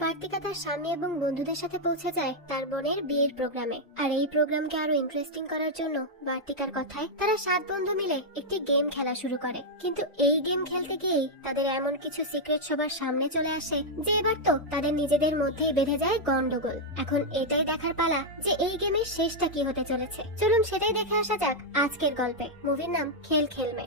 বার্তিকা তার স্বামী এবং বন্ধুদের সাথে পৌঁছে যায় তার বোনের বিয়ের প্রোগ্রামে। আর এই প্রোগ্রামকে আরো ইন্টারেস্টিং করার জন্য বার্তিকার কথায় তারা 7 বন্ধু মিলে একটি গেম খেলা শুরু করে। কিন্তু এই গেম খেলতে গিয়েই তাদের এমন কিছু সিক্রেট সবার সামনে চলে আসে যে এবার তো তাদের নিজেদের মধ্যেই বেঁধে যায় গন্ডগোল। এখন এটাই দেখার পালা যে এই গেমের শেষটা কি হতে চলেছে। চলুন সেটাই দেখে আসা যাক আজকের গল্পে। মুভির নাম খেল খেলমে।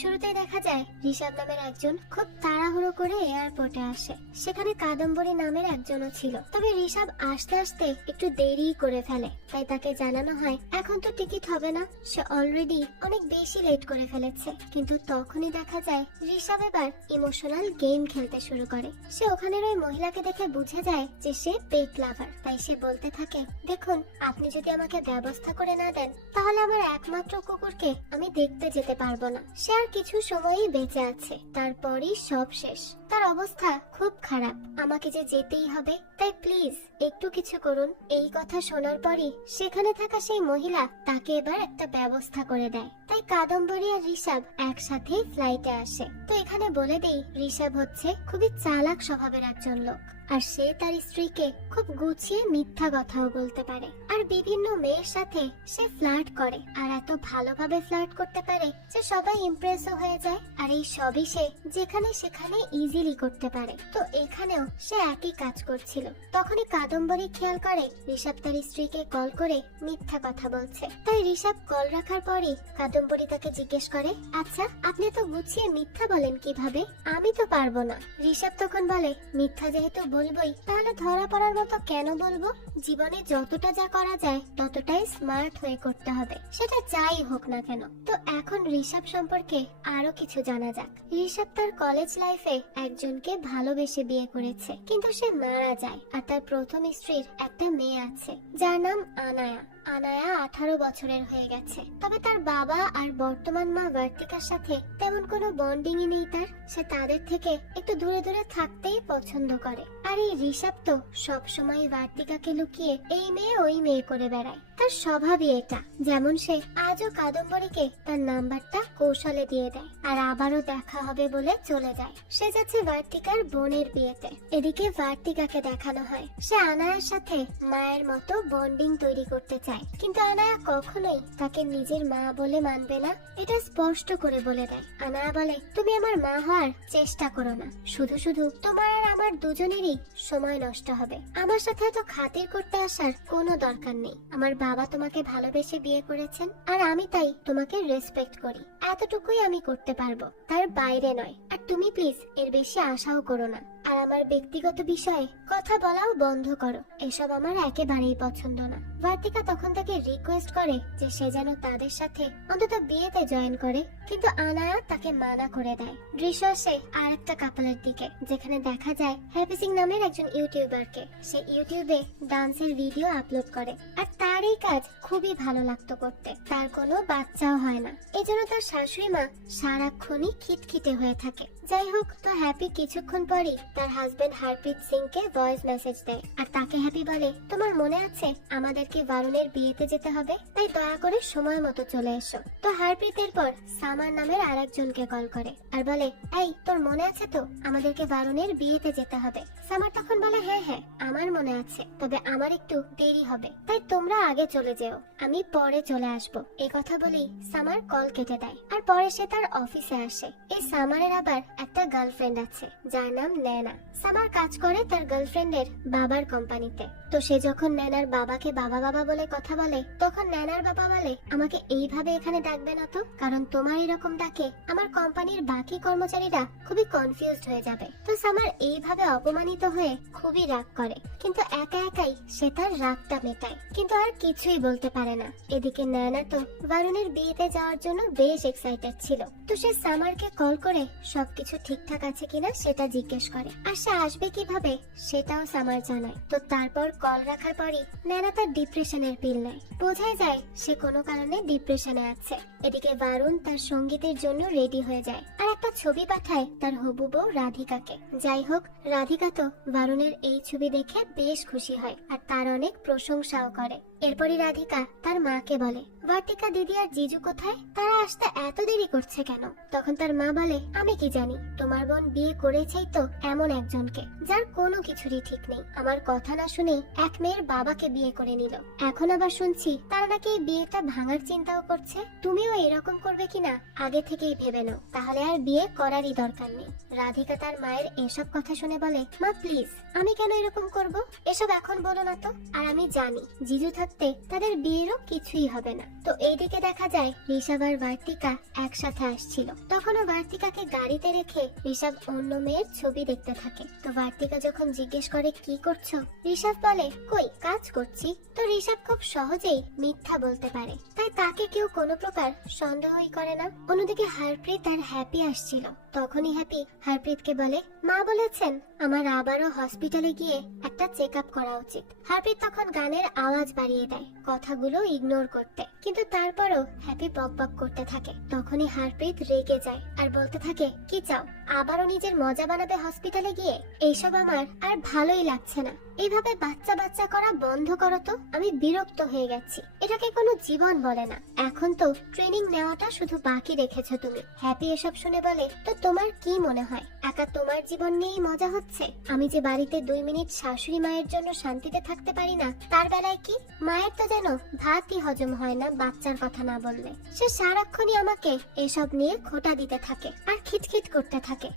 শুরুতে দেখা যায় ঋষভ নামের একজন খুব তাড়াহুড়ো করে এয়ারপোর্টে আসে। সেখানে কাদম্বরী নামের একজনও ছিল, তবে ঋষভ আসতে আসতে একটু দেরি করে ফেলে। তাই তাকে জানানো হয় এখন তো টিকিট হবে না, সে অলরেডি অনেক বেশি লেট করে ফেলেছে। কিন্তু তখনই দেখা যায় ঋষভ এবার ইমোশনাল গেম খেলতে শুরু করে। সে ওখানের ওই মহিলাকে দেখে বুঝে যায় যে সে পেট লাভার। তাই সে বলতে থাকে, দেখুন আপনি যদি আমাকে ব্যবস্থা করে না দেন তাহলে আমার একমাত্র কুকুরকে আমি দেখতে যেতে পারবো না। সে আর কিছু সময়ই বেঁচে আছে, তারপরই সব শেষ। তার অবস্থা খুব খারাপ, আমাকে যে যেতেই হবে, তাই প্লিজ একটু কিছু করুন। এই কথা শোনার পরই সেখানে থাকা সেই মহিলা তাকে এবার একটা ব্যবস্থা করে দেয়। তাই কাদম্বরী আর ঋষভ একসাথে ফ্লাইটে আসে। তো এখানে বলে দেই, ঋষভ হচ্ছে খুবই চালাক স্বভাবের একজন লোক, আর সে তার স্ত্রীকে খুব গুছিয়ে মিথ্যা কথাও বলতে পারে। আর বিভিন্ন মেয়ের সাথে সে ফ্লার্ট করে, আর এত ভালোভাবে ফ্লার্ট করতে পারে যে সবাই ইমপ্রেসও হয়ে যায়। আর এই সবই সে যেখানে সেখানে ইজিলি করতে পারে। তো এখানেও সে একই কাজ করছিল। তখনই কাদম্বরী খেয়াল করে ঋষভ তার স্ত্রীকে কল করে মিথ্যা কথা বলছে। তাই ঋষভ কল রাখার পরই কাদম্বরী তাকে জিজ্ঞেস করে, আচ্ছা আপনি তো গুছিয়ে মিথ্যা বলেন কিভাবে? আমি তো পারবো না। ঋষভ তখন বলে, মিথ্যা যেহেতু বলবোই তাহলে ধরা পড়ার মতো কেন বলবো? জীবনে যতটা যা করা যায় ততটাই স্মার্ট হয়ে করতে হবে, সেটা যাই হোক না কেন। তো এখন ঋষভ সম্পর্কে আরো কিছু জানা যাক। ঋষভ তার কলেজ লাইফে একজনকে ভালোবেসে বিয়ে করেছে, কিন্তু সে মারা যায়। আর তার প্রথম স্ত্রীর একটা মেয়ে আছে যার নাম আনায়া। আনায়া 18 বছরের হয়ে গেছে, তবে তার বাবা আর বর্তমান মা বার্তিকার সাথে তেমন কোনো বন্ডিংই নেই তার। সে তাদের থেকে একটু দূরে দূরে থাকতেই পছন্দ করে। আর এই ঋষভ তো সবসময় বার্তিকাকে লুকিয়ে এই মেয়ে ওই মেয়ে করে বেড়ায়। তার স্বভাবই এটা। যেমন সে আজও কাদম্বরীকে তার নাম্বারটা কৌশলে দিয়ে দেয়, আর আবারও দেখা হবে বলে চলে যায়। সে যাচ্ছে বার্তিকার বোনের বিয়েতে। এদিকে বার্তিকাকে দেখানো হয় সে আনায়ার সাথে মায়ের মতো বন্ডিং তৈরি করতে চায়, কিন্তু আনায়া কখনোই তাকে নিজের মা বলে মানবে না, এটা স্পষ্ট করে বলে দেয়। আনায়া বলে, তুমি আমার মা হওয়ার চেষ্টা করো না, শুধু শুধু তোমার আর আমার দুজনেরই সময় নষ্ট হবে। আমার সাথে এত খাতির করতে আসার কোনো দরকার নেই। আমার বাবা তোমাকে ভালোবেসে বিয়ে করেছেন, আর আমি তাই তোমাকে রেসপেক্ট করি। এতটুকুই আমি করতে পারবো, তার বাইরে নয়। আর তুমি প্লিজ এর বেশি আশাও করো না। আর আমার ব্যক্তিগত বিষয়ে কথা বলাও বন্ধ করো, এসব আমার একেবারেই পছন্দ না। বার্তিকা তখন তাকে রিকোয়েস্ট করে যে সে যেন তাদের সাথে অন্তত বিয়েতে জয়েন করে, কিন্তু আনায়া তাকে মানা করে দেয়। দৃশ্য আসে আর একটা কাপলের দিকে, যেখানে দেখা যায় হ্যাপি সিং নামের একজন ইউটিউবারকে। সে ইউটিউবে ডান্সের ভিডিও আপলোড করে, আর তার এই কাজ খুবই ভালো লাগতো করতে। তার কোনো বাচ্চাও হয় না, এজন্য তার শাশুড়ি মা সারাক্ষণই খিটখিটে হয়ে থাকে। যাই হোক, তো হ্যাপি কিছুক্ষণ পরই তার হাজবেন্ড হারপ্রীত সিং কে ভয়েস মেসেজ দেয়, আর তাকে হ্যাপি বলে, তোমার মনে আছে আমাদেরকে বারুণের বিয়েতে যেতে হবে, তাই দয়া করে সময় মতো চলে এসো। তো হারপ্রীতের পর সামার নামের আরেকজনকে কল করে আর বলে, এই তোর মনে আছে তো আমাদেরকে বারুণের বিয়েতে যেতে হবে? সামার তখন বলে, হ্যাঁ হ্যাঁ আমার মনে আছে, তবে আমার একটু দেরি হবে, তাই তোমরা আগে চলে যেও, আমি পরে চলে আসবো। এই কথা বলেই সামার কল কেটে দেয়। আর পরে সে তার অফিসে আসে। এই সামারের আবার একটা গার্লফ্রেন্ড আছে যার নাম ন্যানা। সামার কাজ করে তার গার্লফ্রেন্ডের বাবার কোম্পানিতে। তো সে যখন ন্যানার বাবাকে বাবা বাবা বলে কথা বলে, তখন ন্যানার বাবা বলে, আমাকে এইভাবে এখানে ডাকবে না তো, কারণ তোমার এরকম ডাকে আমার কোম্পানির বাকি কর্মচারীরা খুবই কনফিউজড হয়ে যাবে। তো সামার এইভাবে অপমানিত হয়ে খুবই রাগ করে, কিন্তু একা একাই সে তার রাগটা মেটায়, কিন্তু আর কিছুই বলতে পারে না। এদিকে ন্যানা তো বারুণের বিয়েতে যাওয়ার জন্য বেশ এক্সাইটেড ছিল। তো সে সামারকে কল করে সবকিছু ঠিকঠাক আছে কিনা সেটা জিজ্ঞেস করে, আর সে আসবে কিভাবে সেটাও সামার জানায়। তো তারপর কল রাখার পরই ন্যানা তার ডিপ্রেশনের পিল নেয়। বোঝাই যায় সে কোনো কারণে ডিপ্রেশনে আছে। এদিকে বারুণ তার সঙ্গীতের জন্য রেডি হয়ে যায় আর একটা ছবি পাঠায় তার হবু বউ রাধিকাকে। যাই হোক, রাধিকা তো বারুণের এই ছবি দেখে বেশ খুশি হয় আর তার অনেক প্রশংসাও করে। এরপরই রাধিকা তার মাকে বলে, বার্তিকা দিদি আর জিজু কোথায়? তারা আসতে এত দেরি করছে কেন? তখন তার মা বলে, আমি কি জানি, তোমার বোন বিয়ে করেছেই তো এমন একজনকে যার কোনো কিছুরই ঠিক নেই। আমার কথা না শুনেই এক মেয়ের বাবাকে বিয়ে করে নিল। এখন আবার শুনছি তারা নাকি এই বিয়েটা ভাঙার চিন্তাও করছে। তুমিও এরকম করবে কিনা আগে থেকেই ভেবে নাও, তাহলে আর বিয়ে করারই দরকার নেই। রাধিকা তার মায়ের এসব কথা শুনে বলে, মা প্লিজ, আমি কেন এরকম করব? এসব এখন বলো না তো। আর আমি জানি জিজু থাকতে তাদের বিয়েরও কিছুই হবে না। তো এইদিকে দেখা যায় ঋষভ আর বার্তিকা একসাথে আসছিল। তখনও বার্তিকাকে গাড়িতে রেখে ঋষভ অন্য মেয়ের ছবি দেখতে থাকে। তো বার্তিকা যখন জিজ্ঞেস করে কি করছো, ঋষভ বলে, কই কাজ করছি। তো ঋষভ খুব সহজেই মিথ্যা বলতে পারে, তাই তাকে কেউ কোনো প্রকার সন্দেহই করে না। অন্যদিকে হারপ্রীত আর হ্যাপি আসছিল। তখনই হ্যাপি হারপ্রীতকে বলে, মা বলেছেন আমার আবারও হসপিটালে গিয়ে একটা চেক আপ করা উচিত। হারপ্রীত তখন গানের আওয়াজ বাড়িয়ে দেয় কথাগুলো ইগনোর করতে, কিন্তু তারপরও হ্যাপি বক বক করতে থাকে। তখনই হারপ্রীত রেগে যায় আর বলতে থাকে, কি চাও? আবারও নিজের মজা বানাবে হসপিটালে গিয়ে? এইসব আমার আর ভালোই লাগছে না। এইভাবে বাচ্চা বাচ্চা করা বন্ধ করো তো, আমি বিরক্ত হয়ে গেছি। এটাকে কোনো জীবন বলে না। এখন তো ট্রেনিং নেওয়াটা শুধু বাকি রেখেছো তুমি। হ্যাপি এসব শুনে বলে, তো তোমার কি মনে হয় একা তোমার জীবন নিয়েই মজা হচ্ছে? আমি যে বাড়িতে 2 মিনিট শাশুড়ি মায়ের জন্য শান্তিতে থাকতে পারি না, তার বেলায় কি? মায়ের তো যেন ভাতই হজম হয় না বাচ্চার কথা না বললে। সে সারাক্ষণই আমাকে এসব নিয়ে খোঁটা দিতে থাকে আর খিটখিট করতে থাকে।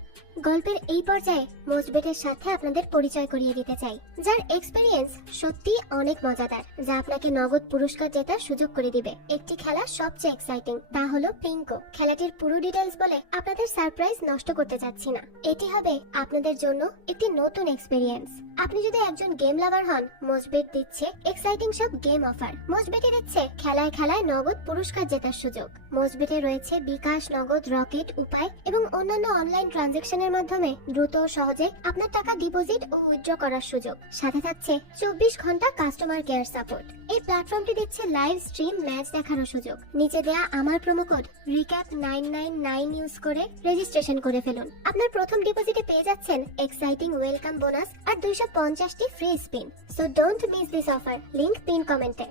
গল্পের এই পর্যায়ে মোজবেটের সাথে আপনাদের পরিচয় করিয়ে দিতে চাই, যার এক্সপেরিয়েন্স সত্যি অনেক মজাদার, যা আপনাকে নগদ পুরস্কার জেতার সুযোগ করে দিবে। একটি খেলা সবচেয়ে এক্সাইটিং, তা হলো পিঙ্কো। খেলাটির পুরো ডিটেইলস বলে আপনাদের সারপ্রাইজ নষ্ট করতে চাচ্ছি না। এটি হবে আপনাদের জন্য একটি নতুন এক্সপেরিয়েন্স। আপনি যদি একজন গেম লাভার হন, মোজবেট দিচ্ছে এক্সাইটিং সব গেম অফার। মোজবেটে দিচ্ছে খেলায় খেলায় নগদ পুরস্কার জেতার সুযোগ। মোজবেটে রয়েছে বিকাশ, নগদ, রকেট, উপায় এবং অন্যান্য অনলাইন ট্রানজাকশনের মাধ্যমে দ্রুত ও সহজে আপনার টাকা ডিপোজিট ও উইথড্র করার সুযোগ। সাথে থাকছে 24 ঘন্টা কাস্টমার কেয়ার সাপোর্ট। এই প্ল্যাটফর্মটি দিচ্ছে লাইভ স্ট্রিম ম্যাচ দেখারও সুযোগ। নিচে দেয়া আমার প্রোমো কোড RECAP999 ইউজ করে রেজিস্ট্রেশন করে ফেলুন। আপনার প্রথম ডিপোজিটে পেয়ে যাচ্ছেন এক্সাইটিং ওয়েলকাম বোনাস আর 250টি free spin. So don't miss this offer, link pin কমেন্টে।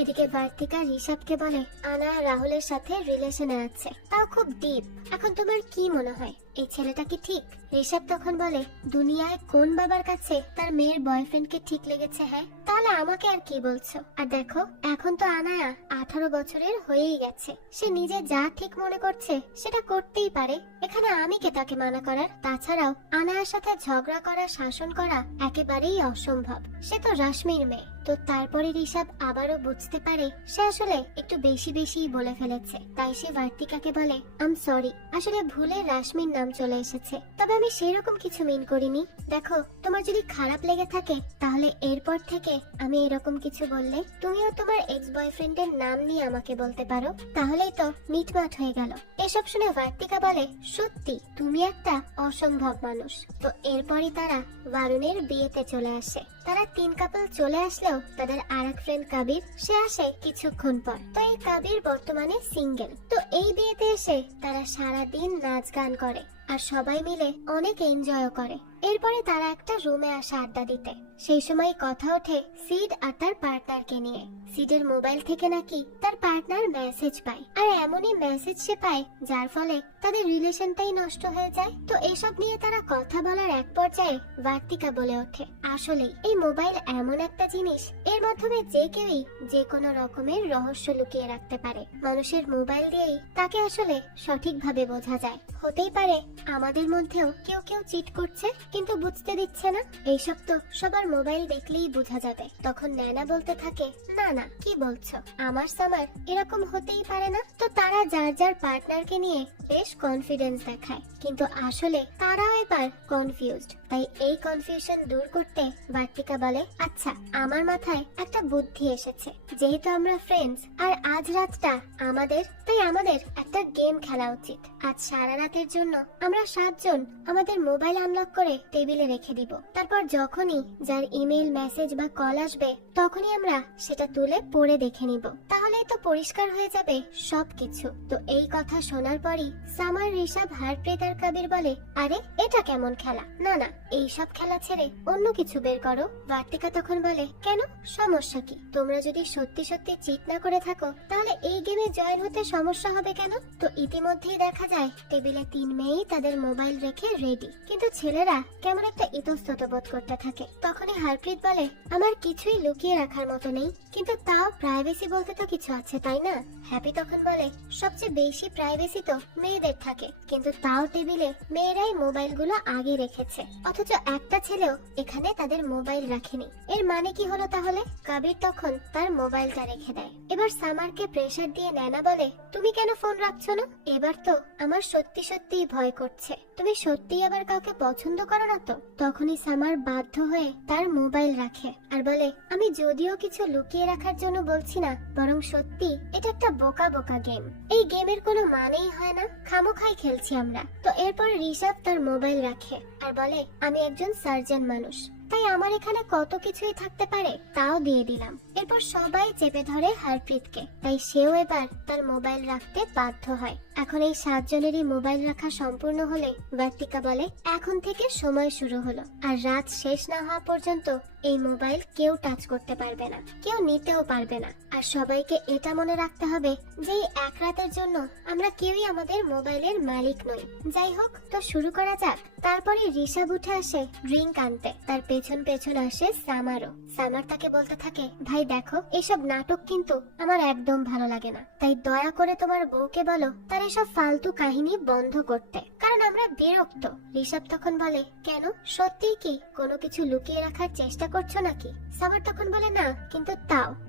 এদিকে বার্তিকা ঋষভকে বলে, আনা রাহুলের সাথে রিলেশনে আছে, তাও খুব ডিপ। এখন তোমার কি মনে হয় এই ছেলেটা কি ঠিক? ঋষভ তখন বলে, দুনিয়ায় কোন বাবার কাছে তার মেয়ের বয়ফ্রেন্ডকে ঠিক লেগেছে? হ্যাঁ, তাহলে আমাকে আর কি বলছো? আর দেখো, এখন তো আনায়া 18 বছরের হয়েই গেছে। সে নিজে যা ঠিক মনে করছে সেটা করতেই পারে। এখানে আমি কে তাকে মানা করার? তাছাড়াও আনায়ার সাথে ঝগড়া করা, শাসন করা একেবারেই অসম্ভব। সে তো রাশ্মির মেয়ে। তো তারপরে ঋষভ আবারও বুঝতে পারে সে আসলে একটু বেশি বেশিই বলে ফেলেছে। তাই সে বার্তিকাকে বলে, আম সরি, আসলে ভুলে রাশ্মির নাম চলে এসেছে। তবে আমি সেরকম কিছু মিন করিনি। দেখো, তোমার যদি খারাপ লেগে থাকে তাহলে এরপর থেকে আমি এরকম কিছু বললে তুমিও তোমার এক্স বয়ফ্রেন্ডের নাম নিয়ে আমাকে বলতে পারো। তাহলেই তো মিটমাট হয়ে গেল। এসব শুনে বার্তিকা বলে, সত্যি তুমি একটা অসম্ভব মানুষ। তো এরপরই তারা বারুণের বিয়েতে চলে আসে। তারা 3 কাপল চলে আসলেও তাদের আরেক ফ্রেন্ড কাবির সে আসে কিছুক্ষণ পর। তো এই কাবির বর্তমানে সিঙ্গেল। তো এই বিয়েতে এসে তারা সারা দিন নাচ গান করে আর সবাই মিলে অনেক এনজয় করে। এরপরে তারা একটা রুমে আসে আড্ডা দিতে। সেই সময় কথা ওঠে সিড আর তার পার্টনারকে নিয়ে। সিডের মোবাইল থেকে নাকি তার পার্টনার মেসেজ পায়, আর এমনই মেসেজ সে পায় যার ফলে তাদের রিলেশনটাই নষ্ট হয়ে যায়। তো এসব নিয়ে তারা কথা বলার এক পর্যায়ে বার্তিকা বলে ওঠে, আসলেই এই মোবাইল এমন একটা জিনিস, এর মাধ্যমে যে কেউই যে কোনো রকমের রহস্য লুকিয়ে রাখতে পারে। মানুষের মোবাইল দিয়েই তাকে আসলে সঠিকভাবে বোঝা যায়। হতেই পারে আমাদের মধ্যেও কেউ কেউ চিট করছে, কিন্তু বুঝতে দিচ্ছে না। এইসব তো সবার মোবাইল দেখলেই বোঝা যাবে। তখন ন্যানা বলতে থাকে, না না, কি বলছো, আমার সামার এরকম হতেই পারে না। তো তারা যার যার পার্টনারকে নিয়ে বেশ কনফিডেন্স দেখায়, কিন্তু আসলে তারাও এবার কনফিউজড। তাই এই কনফিউশন দূর করতে বার্তিকা বলে, আচ্ছা আমার মাথায় একটা বুদ্ধি এসেছে। যেহেতু আমরা ফ্রেন্ডস আর আজ রাতটা আমাদের, তাই আমাদের একটা গেম খেলা উচিত। আজ সারা রাতের জন্য আমরা 7 জন আমাদের মোবাইল আনলক করে টেবিলে রেখে দিব। তারপর যখনই যার ইমেল, মেসেজ বা কল আসবে তখনই আমরা সেটা তুলে পড়ে দেখে নিব। তাহলেই তো পরিষ্কার হয়ে যাবে সবকিছু। তো এই কথা শোনার পরই সামার, ঋষভ, হারপ্রীত আর কবির বলে, আরে এটা কেমন খেলা? না না, এইসব খেলা ছেড়ে অন্য কিছু বের করো। বার্তিকা তখন বলে, কেন, সমস্যা কি? তোমরা যদি সত্যি সত্যি চিট না করে থাকো তাহলে এই গেমে জয়েন হতে সমস্যা হবে কেন? তো ইতিমধ্যেই দেখা যায় টেবিলে 3 মেয়েই তাদের মোবাইল রেখে রেডি, কিন্তু ছেলেরা কেমন একটা ইতস্তত বোধ করতে থাকে। তখনই হারপ্রীত বলে, আমার কিছুই লুকিয়ে রাখার মতো নেই, কিন্তু তাও প্রাইভেসি বলতে তো কিছু আছে, তাই না? হ্যাপি তখন বলে, সবচেয়ে বেশি প্রাইভেসি তো মেয়েদের থাকে, কিন্তু তাও টেবিলে মেয়েরাই মোবাইলগুলো আগে রেখেছে, অথচ একটা ছেলেও এখানে তাদের মোবাইল রাখেনি। এর মানে কি হলো তাহলে? কবির তখন তার মোবাইলটা রেখে দেয়। এবার সামারকে প্রেসার দিয়ে নয়না বলে, তুমি কেন ফোন রাখছো না? এবার তো আমার সত্যি সত্যিই ভয় করছে। তুমি সত্যিই আবার কাউকে পছন্দ করো না তো? তখনই সামার বাধ্য হয়ে তার মোবাইল রাখে আর বলে, আমি যদিও কিছু লুকিয়ে রাখার জন্য বলছি না, বরং সত্যি এটা একটা বোকা বোকা গেম। এই গেমের কোনো মানেই হয় না, খামোখাই খেলছি আমরা। তো এরপর ঋষভ তার মোবাইল রাখে আর বলে, আমি একজন সার্জন মানুষ, তাই আমার এখানে কত কিছুই থাকতে পারে, তাও দিয়ে দিলাম। এরপর সবাই চেপে ধরে হারপ্রীতকে, তাই সেও এবার তার মোবাইল রাখতে বাধ্য হয়। এখন এই 7 জনেরই মোবাইল রাখা সম্পূর্ণ হলে বার্তিকা বলে, এখন থেকে সময় শুরু হলো, আর রাত শেষ না হওয়া পর্যন্ত এই মোবাইল কেউ টাচ করতে পারবে না, কেউ নিতেও পারবে না। আর সবাইকে এটা মনে রাখতে হবে যে এই এক রাতের জন্য আমরা কেউই আমাদের মোবাইলের মালিক নই। যাই হোক, তো শুরু করা যাক। তারপরে ঋষভ উঠে আসে ড্রিঙ্ক আনতে, তার পেছন পেছন আসে সামারও। সামার তাকে বলতে থাকে, ভাই দেখো, এসব নাটক কিন্তু আমার একদম ভালো লাগে না, তাই দয়া করে তোমার বউকে বলো তার এসব ফালতু কাহিনী বন্ধ করতে, কারণ আমরা বিরক্ত। ঋষভ তখন বলে, কেন, সত্যিই কি কোনো কিছু লুকিয়ে রাখার চেষ্টা করছো নাকি? সামার তখন বলে, না, কিন্তু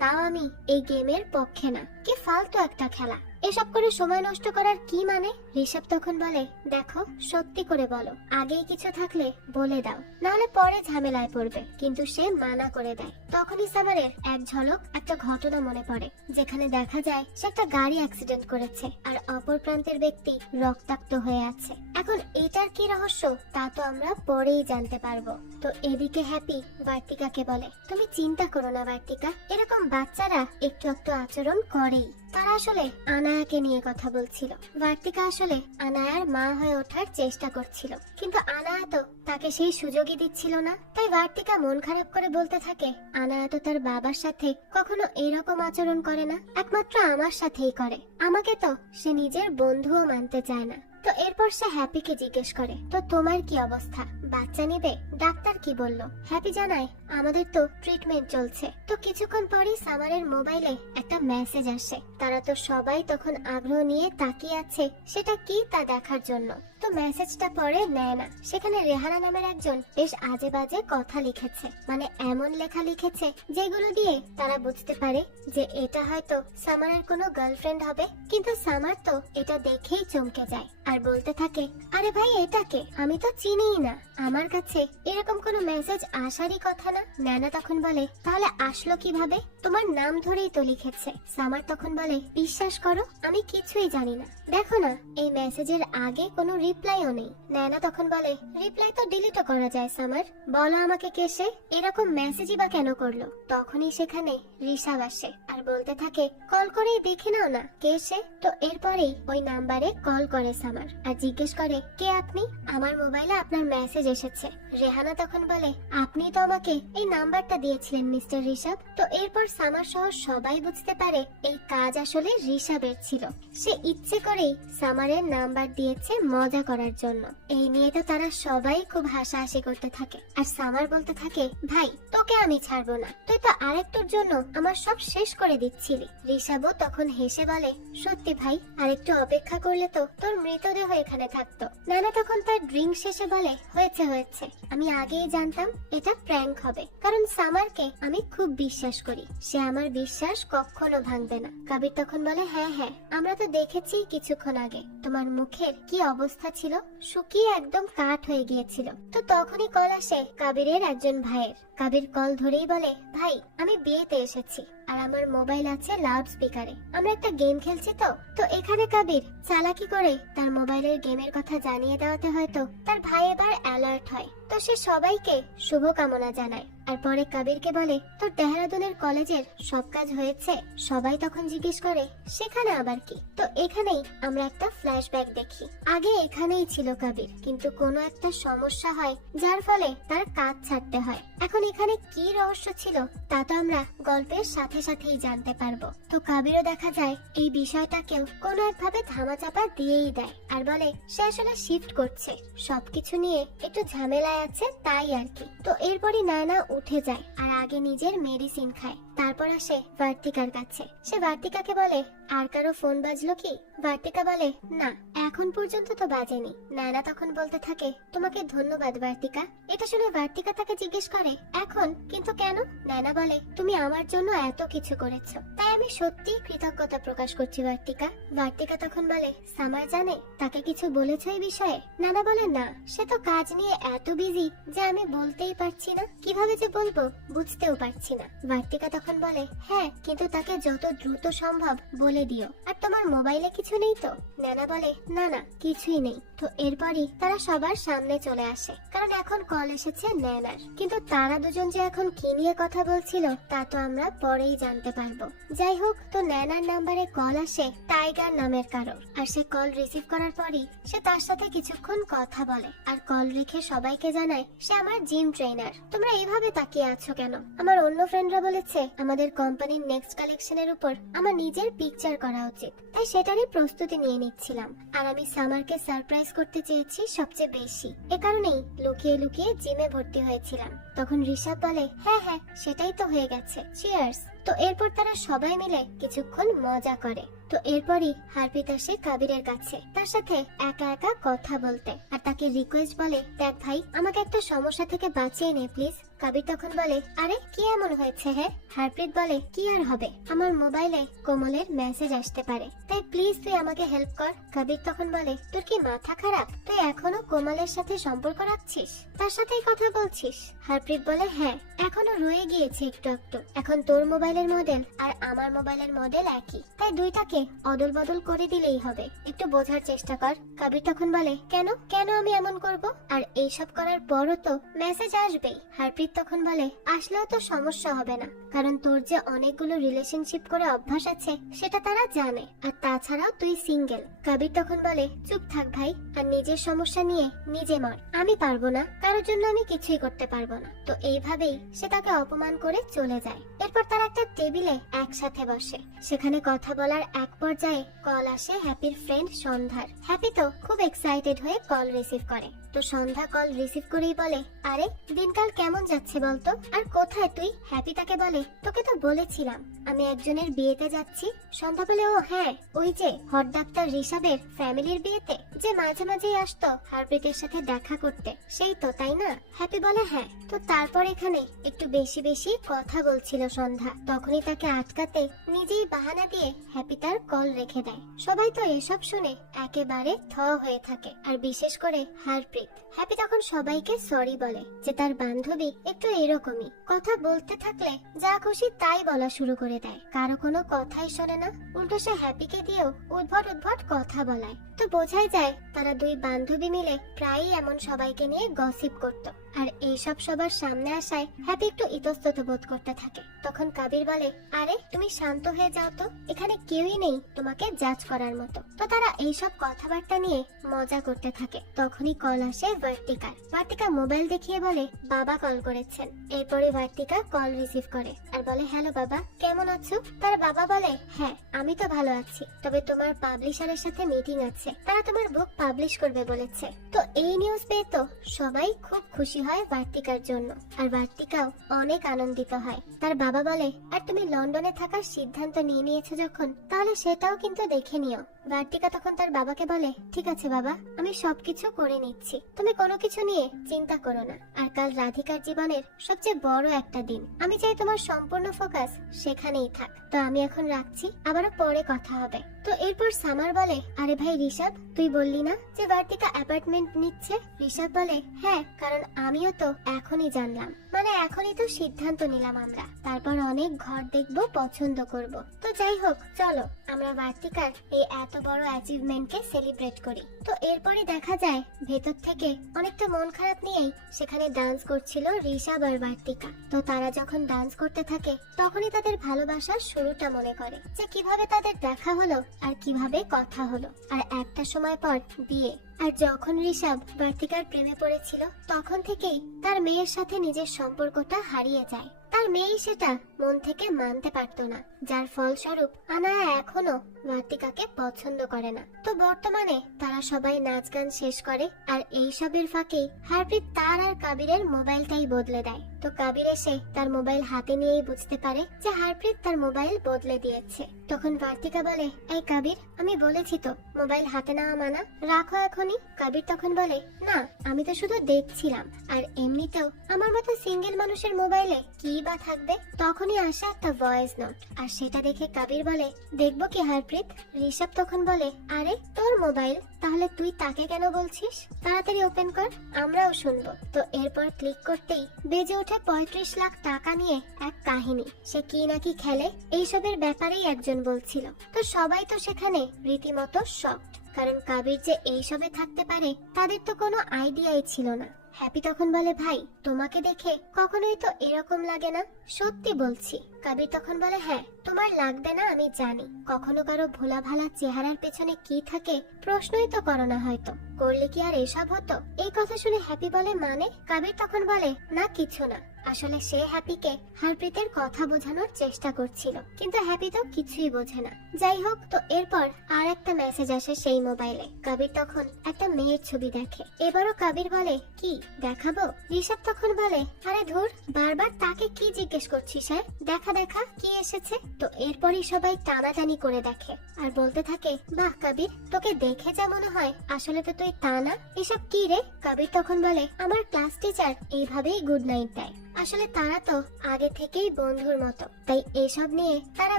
তাও আমি এই গেমের পক্ষে না। কি ফালতু একটা খেলা, এসব করে সময় নষ্ট করার কি মানে? ঋষভ তখন বলে, দেখো, সত্যি করে বলো, আগেই কিছু থাকলে বলে দাও, নাহলে পরে ঝামেলায় পড়বে। কিন্তু সে মানা করে দেয়। তখনই সামারের এক ঝলক একটা ঘটনা মনে পড়ে, যেখানে দেখা যায় সে একটা গাড়ি অ্যাক্সিডেন্ট করেছে আর অপর প্রান্তের ব্যক্তি রক্তাক্ত হয়ে আছে। এখন এটার কি রহস্য তা তো আমরা পরেই জানতে পারবো। তো এদিকে হ্যাপি বার্তিকাকে বলে, তুমি চিন্তা করো না বার্তিকা, এরকম বাচ্চারা একটু একটু আচরণ করেই। তারা আসলে আনায়াকে নিয়ে কথা বলছিল। বার্তিকা আসলে আনায়ার মা হয়ে ওঠার চেষ্টা করছিল, কিন্তু আনায়া তো তাকে সেই সুযোগই দিচ্ছিল না। তাই বার্তিকা মন খারাপ করে বলতে থাকে, আনায়া তো তার বাবার সাথে কখনো এরকম আচরণ করে না, একমাত্র আমার সাথেই করে। আমাকে তো সে নিজের বন্ধুও মানতে চায় না। তো এরপর সে হ্যাপিকে জিজ্ঞেস করে, তো তোমার কি অবস্থা, বাচ্চা নিবে? ডাক্তার কি বললো? হ্যাপি জানায়, আমাদের তো ট্রিটমেন্ট চলছে। তো কিছুক্ষণ পরই সামারের মোবাইলে একটা মেসেজ আসে। তারা তো সবাই তখন আগ্রহ নিয়ে তাকিয়ে আছে সেটা কি তা দেখার জন্য। তো মেসেজটা পড়ে নেয় না, সেখানে রেহানা নামের একজন বেশ আজে বাজে কথা লিখেছে, মানে এমন লেখা লিখেছে যেগুলো দিয়ে তারা বুঝতে পারে যে এটা হয়তো সামারের কোনো গার্লফ্রেন্ড হবে। কিন্তু সামার তো এটা দেখেই চমকে যায় আর বলতে থাকে, আরে ভাই, এটাকে আমি তো চিনিই না, আমার কাছে এরকম কোনো মেসেজ আসারই কথা না। নানা তখন বলে, তাহলে আসলো কিভাবে? তোমার নাম ধরেই তো লিখেছে। সামার তখন বলে, বিশ্বাস করো, আমি কিছুই জানি না। দেখো না, এই মেসেজের আগে কোনো রিপ্লাইও নেই। নানা তখন বলে, রিপ্লাই তো ডিলিটও করা যায় সামার, বলো আমাকে কে সে, এরকম মেসেজই বা কেন করলো? তখনই সেখানে ঋষভ আসে আর বলতে থাকে, কল করেই দেখে নাও না কে সে। তো এরপরেই ওই নাম্বারে কল করে সামার আর জিজ্ঞেস করে, কে আপনি? আমার মোবাইলে আপনার মেসেজ এসেছে। রেহানা তখন বলে, আপনি তো আমাকে এই নাম্বারটা দিয়েছিলেন মিস্টার ঋষভ। তো এরপর সামার সহ সবাই বুঝতে পারে এই কাজ আসলে ঋষভের ছিল। সে ইচ্ছে করেই সামারের নাম্বার দিয়েছে মজা করার জন্য। এই নিয়ে তো তারা সবাই খুব হাসাহাসি করতে থাকে আর সামার বলতে থাকে, ভাই, তোকে আমি ছাড়বো না, তুই তো আরেকটুর জন্য আমার সব শেষ করে দিচ্ছিলি। ঋষভও তখন হেসে বলে, সত্যি ভাই, আরেকটু অপেক্ষা করলে তো তোর মৃত মৃতদেহ এখানে থাকতো। নানা তখন তার ড্রিঙ্ক শেষে বলে, হয়েছে হয়েছে, আমি আগেই জানতাম এটা প্র্যাঙ্ক হবে, কারণ সামারকে আমি খুব বিশ্বাস করি, সে আমার বিশ্বাস কখনো ভাঙবে না। কবির তখন বলে, হ্যাঁ হ্যাঁ, আমরা তো দেখেছি কিছুক্ষণ আগে তোমার মুখের কি অবস্থা ছিল, শুকিয়ে একদম কাঠ হয়ে গিয়েছিল। তো তখনই কল আসে কবিরের একজন ভাইয়ের। কবির কল ধরেই বলে, ভাই আমি বিয়েতে এসেছি আর আমার মোবাইল আছে লাউড স্পিকারে, আমরা একটা গেম খেলছি। তো এখানে কবির চালাকি করে তার মোবাইলের গেমের কথা জানিয়ে দেওয়াতে হয়তো তার ভাই এবার অ্যালার্ট হয়। তো সে সবাইকে শুভকামনা জানায় আর পরে কবিরকে বলে, তোর দেহরাদুনের কলেজের সব কাজ হয়েছে? সবাই তখন জিজ্ঞেস করে, সেখানে আবার কি? তো এখানেই আমরা একটা ফ্ল্যাশব্যাক দেখি। আগে এখানেই ছিল কবির, কিন্তু কোনো একটা সমস্যা হয় যার ফলে তার কাজ ছাড়তে হয়। এখন এখানে কি রহস্য ছিল তা তো আমরা গল্পের সাথে সাথেই জানতে পারবো। তো কবিরও দেখা যায় এই বিষয়টাকেও কোনো একভাবে ধামাচাপা দিয়েই দেয় আর বলে সে আসলে শিফট করছে, সবকিছু নিয়ে একটু ঝামেলায় আছে তাই আর কি। তো এরপরই নানা উঠে যায় আর আগে নিজের মেডিসিন খায়। তারপর আসে ভার্তিকার কাছে। সে ভার্তিকাকে বলে, আর কারো ফোন বাজলো কি? ভার্তিকা বলে, না এখন পর্যন্ত তো বাজেনি। নানা তখন বলতে থাকে, তোমাকে ধন্যবাদ ভার্তিকা। এটা শুনে ভার্তিকা তাকে জিজ্ঞেস করে, এখন কিন্তু কেন? নানা বলে, তুমি আমার জন্য এত কিছু করেছো, তাই আমি সত্যি কৃতজ্ঞতা প্রকাশ করছি ভার্তিকা। ভার্তিকা তখন বলে, সামার জানে তাকে কিছু বলেছো এই বিষয়ে? নানা বলে, না, সে তো কাজ নিয়ে এত বিজি যে আমি বলতেই পারছি না, কিভাবে যে বলবো বুঝতেও পারছি না। ভার্তিকা তখন বলে, হ্যাঁ কিন্তু তাকে যত দ্রুত সম্ভব বলে দিও। আর তোমার মোবাইলে কিছু নেই তো? নানা বলে, না না কিছুই নেই। তো এরপরই তারা সবার সামনে চলে আসে, কারণ এখন কল এসেছে ন্যানার। কিন্তু তারা দুজন যে এখন কি নিয়ে কথা বলছিল তা তো আমরা পরেই জানতে পারবো। যাই হোক, তো ন্যানার নাম্বারে কল আসে টাইগার নামের কারোর, আর সে কল রিসিভ করার পরই সে তার সাথে কিছুক্ষণ কথা বলে আর কল রেখে সবাইকে জানায় সে আমার জিম ট্রেনার। তোমরা এইভাবে তাকিয়ে আছো কেন? আমার অন্য ফ্রেন্ডরা বলেছে আমাদের কোম্পানির নেক্সট কালেকশনের উপর আমার নিজের পিকচার করা উচিত, তাই সেটারই প্রস্তুতি নিয়ে নিচ্ছিলাম। আর আমি সামারকে সারপ্রাইজ করতে চেয়েছি সবচেয়ে বেশি, এ কারণেই লুকিয়ে লুকিয়ে জিমে ভর্তি হয়েছিলাম। তখন ঋষভ বলে, হ্যাঁ হ্যাঁ সেটাই তো হয়ে গেছে, চিয়ার্স। তো এরপর তারা সবাই মিলে কিছুক্ষণ মজা করে। তো এরপরই হারপ্রিত আসে কবিরের কাছে তার সাথে একা একা কথা বলতে আর তাকে রিকোয়েস্ট বলে, দেখ ভাই আমাকে একটা সমস্যা থেকে বাঁচিয়ে নে প্লিজ। কবির তখন বলে, আরে কি এমন হয়েছে? হ্যাঁ। হারপ্রিত বলে, কি আর হবে, আমার মোবাইলে কোমলের মেসেজ আসতে পারে, তাই প্লিজ তুই আমাকে হেল্প কর। কবির তখন বলে, তোর কি মাথা খারাপ? তুই এখনো কোমলের সাথে সম্পর্ক রাখছিস, তার সাথেই কথা বলছিস? হারপ্রিত বলে, হ্যাঁ এখনো রয়ে গিয়েছে একটু একটু। এখন তোর মোবাইলের মডেল আর আমার মোবাইলের মডেল একই, তাই দুইটাকে অদল বদল করে দিলেই হবে, একটু বোঝার চেষ্টা কর। কবির তখন বলে, কেন কেন আমি এমন করব? আর এইসব করার পরও তো মেসেজ আসবেই। হারপ্রিত তখন বলে, আসলেও তো সমস্যা হবে না, কারণ তোর যে অনেকগুলো রিলেশনশিপ করে অভ্যাস আছে সেটা তারা জানে, আর তাছাড়াও তুই সিঙ্গেল। কবির তখন বলে, চুপ থাক ভাই, আর নিজের সমস্যা নিয়ে নিজে মর, আমি পারবো না, কারোর জন্য আমি কিছুই করতে পারবো না। তো এইভাবেই সে তাকে অপমান করে চলে যায়। এরপর তারা একটা টেবিলে একসাথে বসে, সেখানে কথা বলার এক পর্যায়ে কল আসে হ্যাপির ফ্রেন্ড সন্ধ্যার। হ্যাপি তো খুব এক্সাইটেড হয়ে কল রিসিভ করে। তো সন্ধ্যা কল রিসিভ করেই বলে, আরে দিনকাল কেমন যাচ্ছে বলতো, আর কোথায় তুই? হ্যাপি তাকে বলে, তোকে তো বলেছিলাম আমি একজনের বিয়েতে যাচ্ছি। সন্ধ্যা বলে, ও হ্যাঁ, ওই যে হট ডাক্তার ঋষভের ফ্যামিলির বিয়েতে, যে মাঝে মাঝেই আসতো হারপ্রিতের সাথে দেখা করতে, সেই তো, তাই না? হ্যাপি বলে, হ্যাঁ। তো তারপর এখানে একটু বেশি বেশি কথা বলছিল সন্ধ্যা, তখনই তাকে আটকাতে নিজেই বাহানা দিয়ে হ্যাপি তার কল রেখে দেয়। সবাই তো এসব শুনে একেবারে থ হয়ে থাকে, আর বিশেষ করে হারপ্রিত। হ্যাপি তখন সবাইকে সরি বলে যে তার বান্ধবী একটু এরকমই, কথা বলতে থাকলে যা খুশি তাই বলা শুরু করে দেয়, কারো কোনো কথাই শোনে না, উল্টো সে হ্যাপিকে দিয়েও উদ্ভট উদ্ভট কথা বলায়। তো বোঝাই যায় তারা দুই বান্ধবী মিলে প্রায়ই এমন সবাইকে নিয়ে গসিপ করত, আর এইসব সবার সামনে আসায় হ্যাপি একটু ইতস্তত বোধ করতে থাকে। তখন কবির বলে, আরে তুমি শান্ত হয়ে যাও তো, এখানে কেউই নেই তোমাকে জাজ করার মতো। তো তারা এইসব কথাবার্তা নিয়ে মজা করতে থাকে। তখনই কল আসে ভার্তিকার। ভার্তিকা মোবাইল দেখিয়ে বলে, বাবা কল করেছেন। এরপরে ভার্তিকা কল রিসিভ করে আর বলে, হ্যালো বাবা, কেমন আছো? তার বাবা বলে, হ্যাঁ আমি তো ভালো আছি, তবে তোমার পাবলিশারের সাথে মিটিং আছে, তারা তোমার বুক পাবলিশ করবে বলেছে। তো এই নিউজ পেয়ে তো সবাই খুব খুশি খুশি হয় বার্তিকার জন্য, আর বার্তিকাও অনেক আনন্দিত হয়। তার বাবা বলে, আর তুমি লন্ডনে থাকার সিদ্ধান্ত নিয়ে নিয়েছো যখন, তাহলে সেটাও কিন্তু দেখে নিও। বার্তিকা তখন তার বাবাকে বলে, ঠিক আছে বাবা, আমি সবকিছু করে নিচ্ছি, তুমি কোনো কিছু নিয়ে চিন্তা করো না। আর কাল রাধিকার জীবনের সবচেয়ে বড় একটা দিন, আমি চাই তোমার সম্পূর্ণ ফোকাস সেখানেই থাক। তো আমি এখন রাখছি, আবারও পরে কথা হবে। তো এরপর সামার বলে, আরে ভাই ঋষভ, তুই বললি না যে বার্তিকা অ্যাপার্টমেন্ট নিচ্ছে? ঋষভ বলে, হ্যাঁ, কারণ আমিও তো এখনই জানলাম, মানে এখনই তো সিদ্ধান্ত নিলাম আমরা, তারপর অনেক ঘর দেখবো, পছন্দ করব। তো যাই হোক, চলো আমরা বার্তিকার এই এত বড় অ্যাচিভমেন্টকে সেলিব্রেট করি। তো এরপরে দেখা যায় ভেতর থেকে অনেকটা মন খারাপ নিয়েই সেখানে ডান্স করছিল ঋষভ আর বার্তিকা। তো তারা যখন ডান্স করতে থাকে তখনই তাদের ভালোবাসার শুরুটা মনে করে, যে কিভাবে তাদের দেখা হলো আর কিভাবে কথা হলো। আর একটা সময় পর বিয়ে। আর যখন ঋষভ বার্তিকার প্রেমে পড়েছিল তখন থেকেই তার মেয়ের সাথে নিজের সম্পর্কটা হারিয়ে যায়। তার মেয়ে সেটা মন থেকে মানতে পারতো না, যার ফলস্বরূপ আনায়া এখনো বার্তিকাকে পছন্দ করে না। তো বর্তমানে তারা সবাই নাচ গান শেষ করে, আর এই সবের ফাঁকেই হারপ্রীত তার আর কাবিরের মোবাইলটাই বদলে দেয়। তো কাবির এসে তার মোবাইল হাতে নিয়েই বুঝতে পারে যে হারপ্রীত তার মোবাইল বদলে দিয়েছে। তখন বার্তিকা বলে, এই কাবির, আমি বলেছি তো মোবাইল হাতে নেওয়া মানা, রাখো এখনই। কাবির তখন বলে, না, আমি তো শুধু দেখছিলাম, আর এমনিতেও আমার মতো সিঙ্গেল মানুষের মোবাইলে কি বা থাকবে। তখনই আসে একটা ভয়েস নোট, আর সেটা দেখে কাবির বলে, দেখবো কি হারপ্রীত? ঋষভ তখন বলে, আরে তোর মোবাইল, তাহলে তুই তাকে কেন বলছিস? তাড়াতাড়ি ওপেন কর, আমরাও শুনবো। তো এরপর ক্লিক করতেই বেজে ওঠে 35 লাখ টাকা নিয়ে এক কাহিনী। সে কি নাকি খেলে, এইসবের ব্যাপারেই একজন বলছিল। তো সবাই তো সেখানে রীতিমতো শকড, কারণ কাবির যে এইসবে থাকতে পারে তাদের তো কোনো আইডিয়াই ছিল না। হ্যাপি তখন বলে, ভাই, তোমাকে দেখে কখনোই তো এরকম লাগে না, সত্যি বলছি। কাবির তখন বলে, হ্যাঁ, তোমার লাগবে না আমি জানি, কখনো কারো ভোলা ভালা চেহারার পেছনে কি থাকে প্রশ্নই তো করো না, হয়তো করলে কি আর এসব হতো? এই কথা শুনে হ্যাপি বলে, মানে? কাবির তখন বলে, না কিছু না, আসলে সে হ্যাপিকে হারপ্রীতের কথা বোঝানোর চেষ্টা করছিল, কিন্তু হ্যাপি তো কিছুই বোঝে না। যাই হোক, তো এরপর আর একটা মেসেজ আসে সেই মোবাইলে। কাবির তখন একটা মেয়ের ছবি দেখে। এবারও কাবির বলে, কি দেখাবো? ঋষভ তখন বলে, আরে ধুর, বারবার তাকে কি জিজ্ঞেস করছিস? হ্যাঁ, দেখা দেখা কি এসেছে। তো এরপরই সবাই টানাটানি করে দেখে আর বলতে থাকে, বাহ কাবির, তোকে দেখে যা মনে হয় আসলে তো তুই তা না। এসব কি রে? কাবির তখন বলে, আমার ক্লাস টিচার এইভাবেই গুড নাইট দেয়, আসলে তারা তো আগে থেকেই বন্ধুর মতো, তাই এসব নিয়ে তারা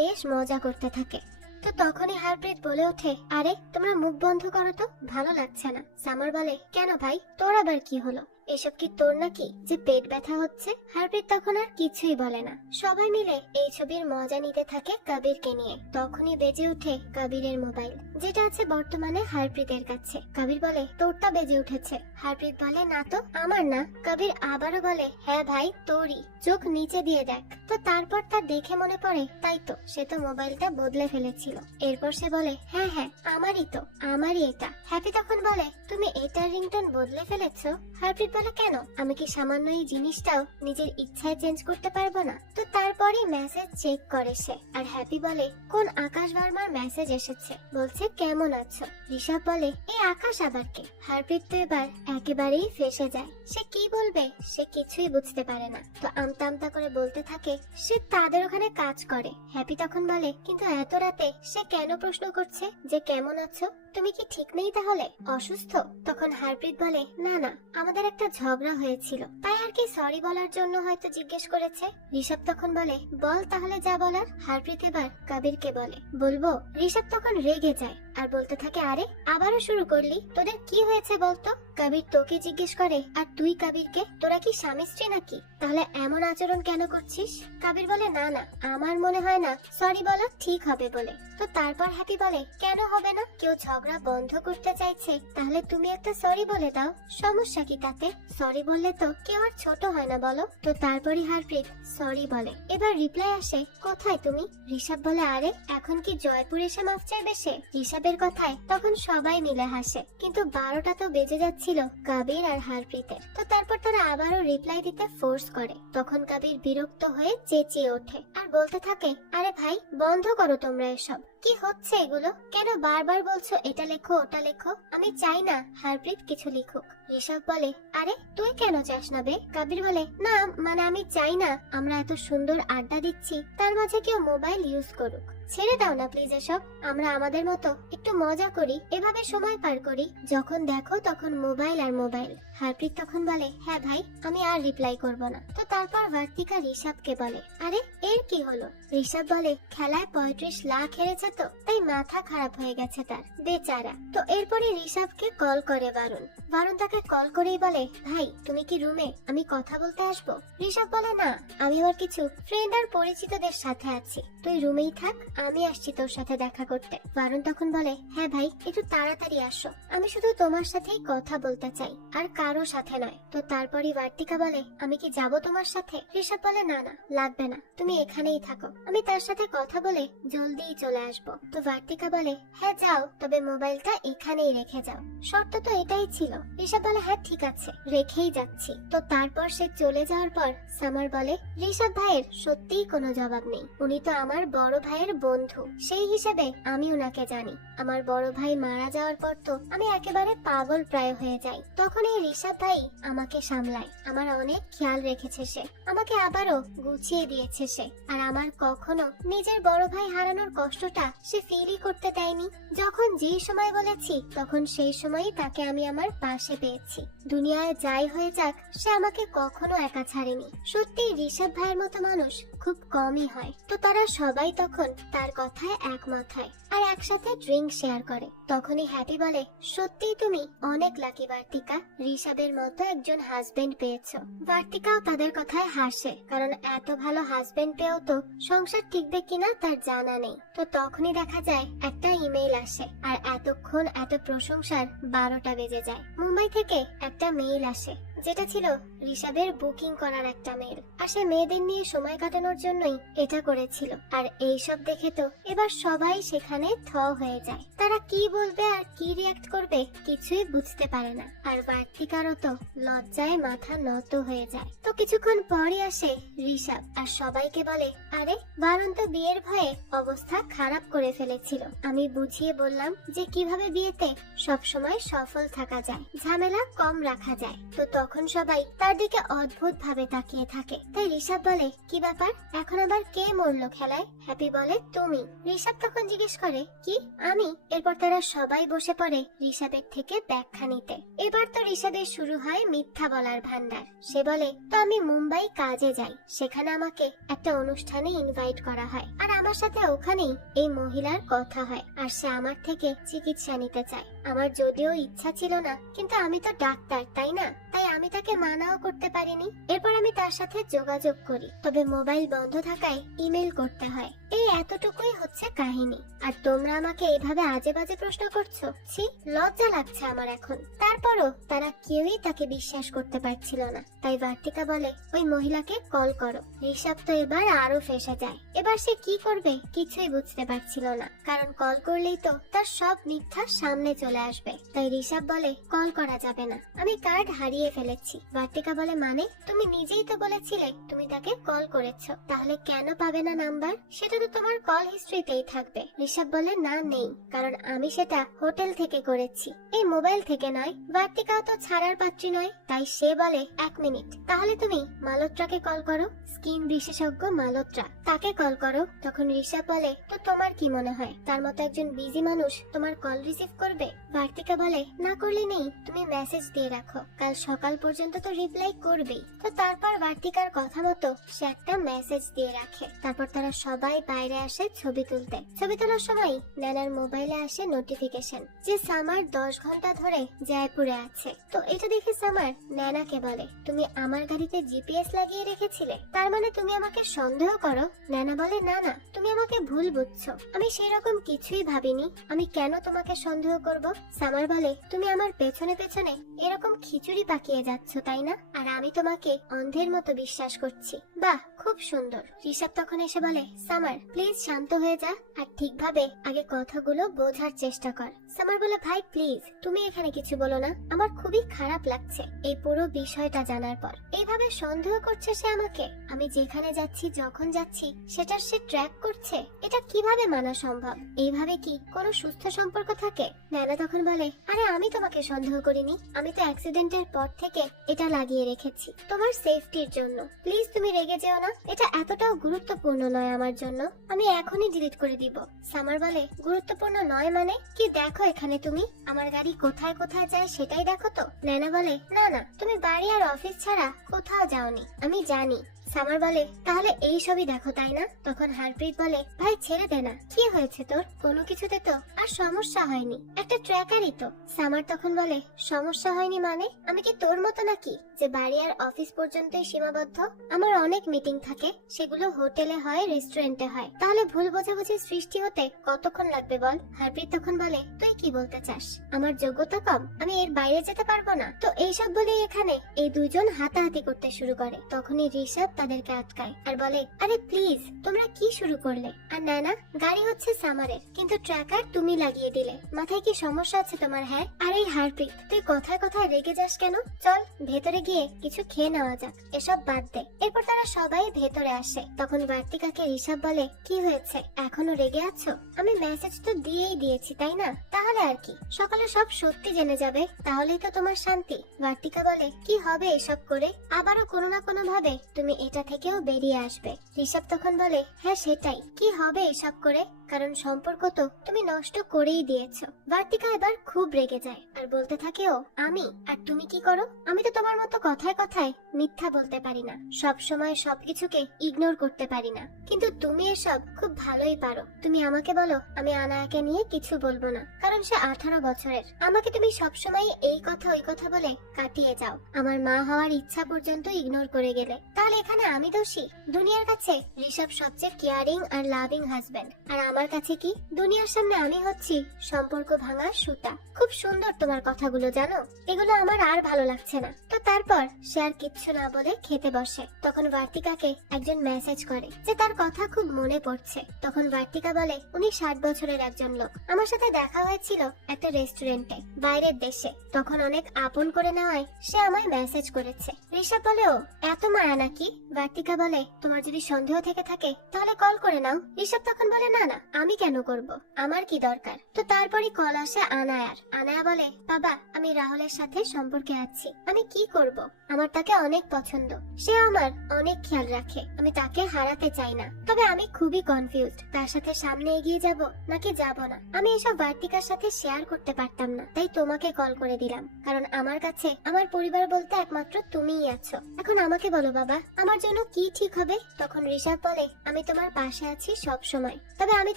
বেশ মজা করতে থাকে। তো তখনই হারপ্রীত বলে ওঠে, আরে তোমরা মুখ বন্ধ করো তো, ভালো লাগছে না। সামার বলে, কেন ভাই, তোর আবার কি হলো? এসব কি তোর নাকি যে পেট ব্যথা হচ্ছে? হারপ্রীত তখন আর কিছুই বলে না। সবাই মিলে এই ছবির মজা নিতে থাকে কাবিরকে নিয়ে। তখনই বেজে ওঠে কাবিরের মোবাইল, যেটা আছে বর্তমানে হারপ্রীতের কাছে। কাবির বলে, তোরটা বেজে উঠেছে। হারপ্রীত বলে, না তো, আমার না। কাবির আবারও বলে, হ্যাঁ ভাই, তোরই, চোখ নিচে দিয়ে দেখ। তো তারপর তার দেখে মনে পড়ে, তাই তো, সে তো মোবাইলটা বদলে ফেলেছিল। এরপর সে বলে, হ্যাঁ হ্যাঁ, আমারই তো, আমারই এটা। হ্যাপি তখন বলে, তুমি এটার রিংটোন বদলে ফেলেছো? হারপ্রীত বলে, কেন, আমি কি সামান্য এই জিনিসটাও নিজের ইচ্ছায় চেঞ্জ করতে পারবো না? তো তারপরে মেসেজ চেক করে সে, আর হ্যাপি বলে, কোন আকাশ ভার্মার মেসেজ এসেছে, বলছে কেমন আছো। ঋষভ বলে, এই আকাশ আবার কে? হারপ্রীত তো এবার একেবারেই ফেসে যায়। সে কি বলবে সে কিছুই বুঝতে পারে না। তো আমতা আমতা করে বলতে থাকে সে তাদের ওখানে কাজ করে। হ্যাপি তখন বলে, কিন্তু এত রাতে সে কেন প্রশ্ন করছে যে কেমন আছো? তুমি কি ঠিক নেই তাহলে, অসুস্থ? তখন হারপ্রীত বলে, না না, আমাদের একটা ঝগড়া হয়েছিল, তাই আর কি সরি বলার জন্য হয়তো জিজ্ঞেস করেছে। ঋষভ তখন বলে, বল তাহলে যা বলার। হারপ্রীত এবার কাবিরকে বলে, বলবো? ঋষভ তখন রেগে যায় আর বলতে থাকে, আরে আবারও শুরু করলি, তোদের কি হয়েছে বলতো? কাবির তোকে জিজ্ঞেস করে আর তুই কাবিরকে, তোরা কি স্বামী স্ত্রী নাকি? তাহলে এমন আচরণ কেন করছিস? কাবির বলে, না না, আমার মনে হয় না সরি বলা ঠিক হবে বলে। তো তারপর হ্যাপি বলে, কেন হবে না? কেউ ঝগড়া বন্ধ করতে চাইছে, তাহলে তুমি একটা সরি বলে দাও, সমস্যা কি তাতে? সরি বললে তো কেউ আর ছোট হয় না, বলো? তো তারপরই হারপ্রীত সরি বলে। এবার রিপ্লাই আসে, কোথায় তুমি? ঋষভ বলে, আরে এখন কি জয়পুর এসে মাফ চাইবে সে? ঋষভের কথায় তখন সবাই মিলে হাসে, কিন্তু 12টা তো বেজে যাচ্ছিল কাবির আর হারপ্রীতের। তো তারপর তারা আবারও রিপ্লাই দিতে ফোর্স করে। তখন কাবির বিরক্ত হয়ে চেঁচিয়ে ওঠে আর বলতে থাকে, আরে ভাই, বন্ধ করো তোমরা এসব, কি হচ্ছে এগুলো? কেন বারবার বলছো এটা লেখো ওটা লেখো? আমি চাই না হারপ্রীত কিছু লিখুক। ঋষভ বলে, আরে তুই কেন চাস না বে? কাবির বলে, না মানে আমি চাই না আমরা এত সুন্দর আড্ডা দিচ্ছি তার মাঝে কেউ মোবাইল ইউজ করুক। ছেড়ে দাও না প্লিজ এসব, আমরা আমাদের মতো একটু মজা করি, এভাবে সময় পার করি। যখন দেখো তখন মোবাইল আর মোবাইল। হারপ্রীত তখন বলে, হ্যাঁ ভাই আমি আর রিপ্লাই করব না। তো তারপর বার্তিকা ঋষভকে বলে, আরে এর কি হলো? ঋষভ বলে, খেলায় 35 লাখ হেরেছে তো তাই মাথা খারাপ হয়ে গেছে তার, বেচারা। তো এরপরে ঋষভকে কল করে বারুণ। বারুণ তাকে কল করেই বলে, ভাই তুমি কি রুমে, আমি কথা বলতে আসবো? ঋষভ বলে, না আমি আমার কিছু ফ্রেন্ড আর পরিচিতদের সাথে আছি, তুই রুমেই থাক, আমি আসছি তোর সাথে দেখা করতে। বারুণ তখন বলে, হ্যাঁ ভাই একটু তাড়াতাড়ি আসো, আমি শুধু তোমার সাথেই কথা বলতে চাই আর কারো সাথে নয়। তো তারপরই বার্তিকা বলে, আমি কি যাব তোমার সাথে? ঋষভ বলে, না না লাগবে না, তুমি এখানেই থাকো, আমি তার সাথে কথা বলে জলদিই চলে আসবো। তো বার্তিকা বলে, হ্যাঁ যাও, তবে মোবাইলটা এখানেই রেখে যাও। শর্ত তো এটাই ছিল। ঋষভ বলে, হ্যাঁ ঠিক আছে রেখেই যাচ্ছি। তো তারপর সে চলে যাওয়ার পর সামার বলে, ঋষভ ভাইয়ের সত্যিই কোনো জবাব নেই, উনি তো আমার বড় ভাইয়ের বন্ধু, সেই হিসেবে আমি উনাকে জানি। আমার বড় ভাই মারা যাওয়ার পর তো আমি একেবারে পাগল প্রায় হয়ে যাই, তখন এই ঋষভ ভাই আমাকে সামলায়, আমার অনেক খেয়াল রেখেছে সে, আমাকে আবারও গুছিয়ে দিয়েছে সে, আর আমার কখনো নিজের বড় ভাই হারানোর কষ্টটা সে ফিলই করতে দেয়নি। যখন যে সময় বলেছি তখন সেই সময়ই তাকে আমি আমার পাশে পেয়েছি। দুনিয়ায় যাই হয়ে যাক সে আমাকে কখনো একা ছাড়েনি। সত্যি ঋষভ ভাইয়ের মতো মানুষ খুব কমই হয়। তো তারা সবাই তখন তার কথায় একমত হয় আর একসাথে ড্রিঙ্ক শেয়ার করে। তখনই হ্যাপি বলে, সত্যিই তুমি অনেক লাকি বার্তিকা, ঋষভের মতো একজন হাজবেন্ড পেয়েছো। বার্তিকাও তাদের কথায় হাসে, কারণ এত ভালো হাজবেন্ড পেয়েও তো সংসার টিকবে কিনা তার জানা নেই। তো তখনই দেখা যায় একটা ইমেইল আসে, আর এতক্ষণ এত প্রশংসার 12টা বেজে যায়। মুম্বাই থেকে একটা মেইল আসে, যেটা ছিল ঋষভের বুকিং করার একটা মেল। আর সে মেয়েদের নিয়ে সময় কাটানোর জন্যই এটা করেছিল। আর এইসব দেখে তো এবার সবাই সেখানে থ হয়ে যায়, তারা কি বলবে আর কি রিয়াক্ট করবে কিছুই বুঝতে পারে না। আর বার্তিকারও তো লজ্জায় মাথা নত হয়ে যায়। তো কিছুক্ষণ পরই আসে ঋষভ আর সবাইকে বলে, আরে বারুণ তো বিয়ের ভয়ে অবস্থা খারাপ করে ফেলেছিল, আমি বুঝিয়ে বললাম যে কিভাবে বিয়েতে সবসময় সফল থাকা যায়, ঝামেলা কম রাখা যায়। তো তখন সবাই তার দিকে অদ্ভুত ভাবে তাকিয়ে থাকে। তাই ঋষভ বলে, কি ব্যাপার, এখন আবার কে মরলো খেলায়? হ্যাপি বলে, তুমি। ঋষভ তখন জিজ্ঞেস করে, কি আমি? এরপর তারা সবাই বসে পড়ে ঋষভের থেকে ব্যাখ্যা নিতে। এবার তো ঋষভের শুরু হয় মিথ্যা বলার ভান্ডার। সে বলে, তো আমি মুম্বাই কাজে যাই, সেখানে আমাকে একটা অনুষ্ঠানে ইনভাইট করা হয়, আর আমার সাথে ওখানেই এই মহিলার কথা হয়, আর সে আমার থেকে চিকিৎসা নিতে চায়। আমার যদিও ইচ্ছা ছিল না, কিন্তু আমি তো ডাক্তার তাই না, তাই আমি তাকে মানাও করতে পারিনি। এরপর আমি তার সাথে যোগাযোগ করি, তবে মোবাইল বন্ধ থাকায় ইমেল করতে হয়। এই এতটুকুই হচ্ছে কাহিনী। আর তোমরা আমাকে এইভাবে আজে বাজে প্রশ্ন করছো, ছি লজ্জা লাগছে আমার এখন। তারপরও তারা কেউই তাকে বিশ্বাস করতে পারছিল না। তাই বার্তিকা বলে, ওই মহিলাকে কল করো। ঋষভ তো এবার আরো ফেঁসে যায়। এবার সে কি করবে কিছুই বুঝতে পারছিল না, কারণ কল করলেই তো তার সব মিথ্যা সামনে চলে আসবে। তাই ঋষভ বলে, কল করা যাবে না, আমি কার্ড হারিয়ে ফেলেছি। বার্তিকা বলে, মানে তুমি নিজেই তো বলেছিলে তুমি তাকে কল করেছো, তাহলে কেন পাবে না নাম্বার? সেটা তো তোমার কল হিস্ট্রিতেই থাকবে। ঋষভ বলে, না নেই, কারণ আমি সেটা হোটেল থেকে করেছি, এই মোবাইল থেকে নয়। বার্তিকাও তো ছাড়ার পাত্রী নয়, তাই সে বলে, 1 মিনিট, তাহলে তুমি মালত্রাকে কল করো, স্কিন বিশেষজ্ঞ মালত্রা, তাকে কল করো। তখন ঋষভ বলে, তো তোমার কি মনে হয় তার মতো একজন বিজি মানুষ তোমার কল রিসিভ করবে? বার্তিকা বলে, না করলে নেই, তুমি মেসেজ দিয়ে রাখো, কাল সকাল পর্যন্ত তো রিপ্লাই করবেই। তো তারপর বার্তিকার কথা মতো সে একটা মেসেজ দিয়ে রাখে। তারপর তারা সবাই বাইরে আসে ছবি তুলতে। ছবি তোলার সময় ন্যানার মোবাইলে আসে নোটিফিকেশন যে সামার 10 ঘন্টা ধরে জয়পুরে আছে। তো এটা দেখে সামার ন্যানাকে বলে, তুমি আমার গাড়িতে জিপিএস লাগিয়ে রেখেছিলে, তার মানে তুমি আমাকে সন্দেহ করো? ন্যানা বলে, না না, তুমি আমাকে ভুল বুঝছো, আমি সেই রকম কিছুই ভাবিনি, আমি কেন তোমাকে সন্দেহ করব? সামার বলে, তুমি আমার পেছনে পেছনে এরকম খিচুড়ি পাকিয়ে যাচ্ছ তাই না, আর আমি তোমাকে অন্ধের মতো বিশ্বাস করছি। বাহ, খুব সুন্দর। ঋষভ তখন এসে বলে, সামার প্লিজ শান্ত হয়ে যা, আর ঠিকভাবে আগে কথাগুলো বোঝার চেষ্টা কর। সামার বলে, ভাই প্লিজ তুমি এখানে কিছু বলো না, আমার খুবই খারাপ লাগছে এই পুরো বিষয়টা জানার পর। এইভাবে সন্দেহ করছে সে আমাকে, আমি যেখানে যাচ্ছি যখন যাচ্ছি সেটার সে ট্র্যাক করছে, এটা কিভাবে মানা সম্ভব? এইভাবে কি কোনো সুস্থ সম্পর্ক থাকে? নানা তখন বলে, আরে আমি তোমাকে সন্দেহ করিনি, আমি তো অ্যাক্সিডেন্টের পর থেকে এটা লাগিয়ে রেখেছি তোমার সেফটির জন্য। প্লিজ তুমি রেগে যেও না, এটা এতটাও গুরুত্বপূর্ণ নয় আমার জন্য, আমি এখনই ডিলিট করে দিব। সামার বলে, গুরুত্বপূর্ণ নয় মানে কি? দেখো এখানে তুমি আমার গাড়ি কোথায় কোথায় যায় সেটাই দেখো তো। নানা বলে, না না, তুমি বাড়ি আর অফিস ছাড়া কোথাও যাওনি, আমি জানি। সামার বলে, তাহলে এই সবই দেখো তাই না? তখন হারপ্রীত বলে, ভাই ছেড়ে দে না, কি হয়েছে তোর? কোনো কিছুতে তো আর সমস্যা হয়নি, একটা ট্র্যাকারই তো। সামার তখন বলে, সমস্যা হয়নি মানে? আমি কি তোর মতো নাকি যে বাড়ি আর অফিস পর্যন্তই সীমাবদ্ধ? আমার অনেক মিটিং থাকে, সেগুলো হোটেলে হয়, রেস্টুরেন্টে হয়, তাহলে ভুল বোঝাবুঝি সৃষ্টি হতে কতক্ষণ লাগবে বল? হারপ্রীত তখন বলে, তুই কি বলতে চাস? আমার যোগ্যতা কম, আমি এর বাইরে যেতে পারবো না? তো এইসব বলেই এখানে এই দুইজন হাতাহাতি করতে শুরু করে। তখনই ঋষভ তাদেরকে আটকায় আর বলে, আরে প্লিজ তোমরা কি শুরু করলে? আর নানা, গাড়ি হচ্ছে সামারের, কিন্তু ট্র্যাকার তুমি লাগিয়ে দিলে, মাথায় কি সমস্যা আছে তোমার? হ্যাঁ। আর এই হারপ্রীত, তুই কথায় কথায় রেগে যাস কেন? চল ভেতরে গিয়ে কিছু খেয়ে নেওয়া যাক, এসব বাদ দে। এরপর তারা সবাই ভেতরে আসে। তখন বার্তিকাকে ঋষভ বলে, কি হয়েছে, এখনো রেগে আছো? আমি মেসেজ তো দিয়েই দিয়েছি তাই না? তাহলে আর কি, সকালে সব সত্যি জেনে যাবে, তাহলেই তো তোমার শান্তি। বার্তিকা বলে, কি হবে এসব করে? আবারও কোনো না কোনো ভাবে তুমি এটা থেকেও বেরিয়ে আসবে। ঋষভ তখন বলে, হ্যাঁ সেটাই, কি হবে এসব করে, কারণ সম্পর্ক তো তুমি নষ্ট করেই দিয়েছো। বার্তিকা এবার খুব রেগে যায় আর বলতে থাকে, ও আমি? আর তুমি কি করো? আমি তো তোমার মতো কথায় কথায় মিথ্যা বলতে পারি না, সব সময় সবকিছুকে ইগনোর করতে পারি না, কিন্তু তুমি এসব খুব ভালোই পারো। তুমি আমাকে বলো আমি আনায়াকে নিয়ে কিছু বলবো না, কারণ সে 18 বছরের। আমাকে তুমি সবসময় এই কথা ওই কথা বলে কাটিয়ে যাও, আমার মা হওয়ার ইচ্ছা পর্যন্ত ইগনোর করে গেলে, তাহলে এখানে আমি দোষী? দুনিয়ার কাছে ঋষভ সবচেয়ে কেয়ারিং আর লাভিং হাজবেন্ড, আর আমার কাছে কি? দুনিয়ার সামনে আমি হচ্ছি সম্পর্ক ভাঙার সুতা। খুব সুন্দর তোমার কথাগুলো, জানো, এগুলো আমার আর ভালো লাগছে না। তো তারপর সে আর কিচ্ছু না বলে খেতে বসে। তখন বার্তিকাকে একজন মেসেজ করে যে তার কথা খুব মনে পড়ছে। তখন বার্তিকা বলে, উনি 60 বছরের একজন লোক, আমার সাথে দেখা হয়েছিল একটা রেস্টুরেন্টে বাইরের দেশে, তখন অনেক আপন করে নেওয়ায় সে আমায় মেসেজ করেছে। ঋষভ বলে, ও এত মায়া নাকি? বার্তিকা বলে, তোমার যদি সন্দেহ থেকে থাকে তাহলে কল করে নাও। ঋষভ তখন বলে, না না, আমি কেন করব, আমার কি দরকার? তো তারপরই কল আসে আনায়ার। আনায়া বলে, বাবা আমি রাহুলের সাথে সম্পর্কে আছি, আমি কি করব? আমার তাকে অনেক পছন্দ, সে আমার অনেক খেয়াল রাখে, আমি তাকে হারাতে চাই না, তবে আমি খুবই কনফিউজড, তার সাথে সামনে এগিয়ে যাব নাকি যাব না। আমি এসব বার্তিকার সাথে শেয়ার করতে পারতাম না, তাই তোমাকে কল করে দিলাম, কারণ আমার কাছে আমার পরিবার বলতে একমাত্র তুমিই আছো। এখন আমাকে বলো বাবা, আমার জন্য কি ঠিক হবে? তখন ঋষভ বলে, আমি তোমার পাশে আছি সব সময়, তবে আমি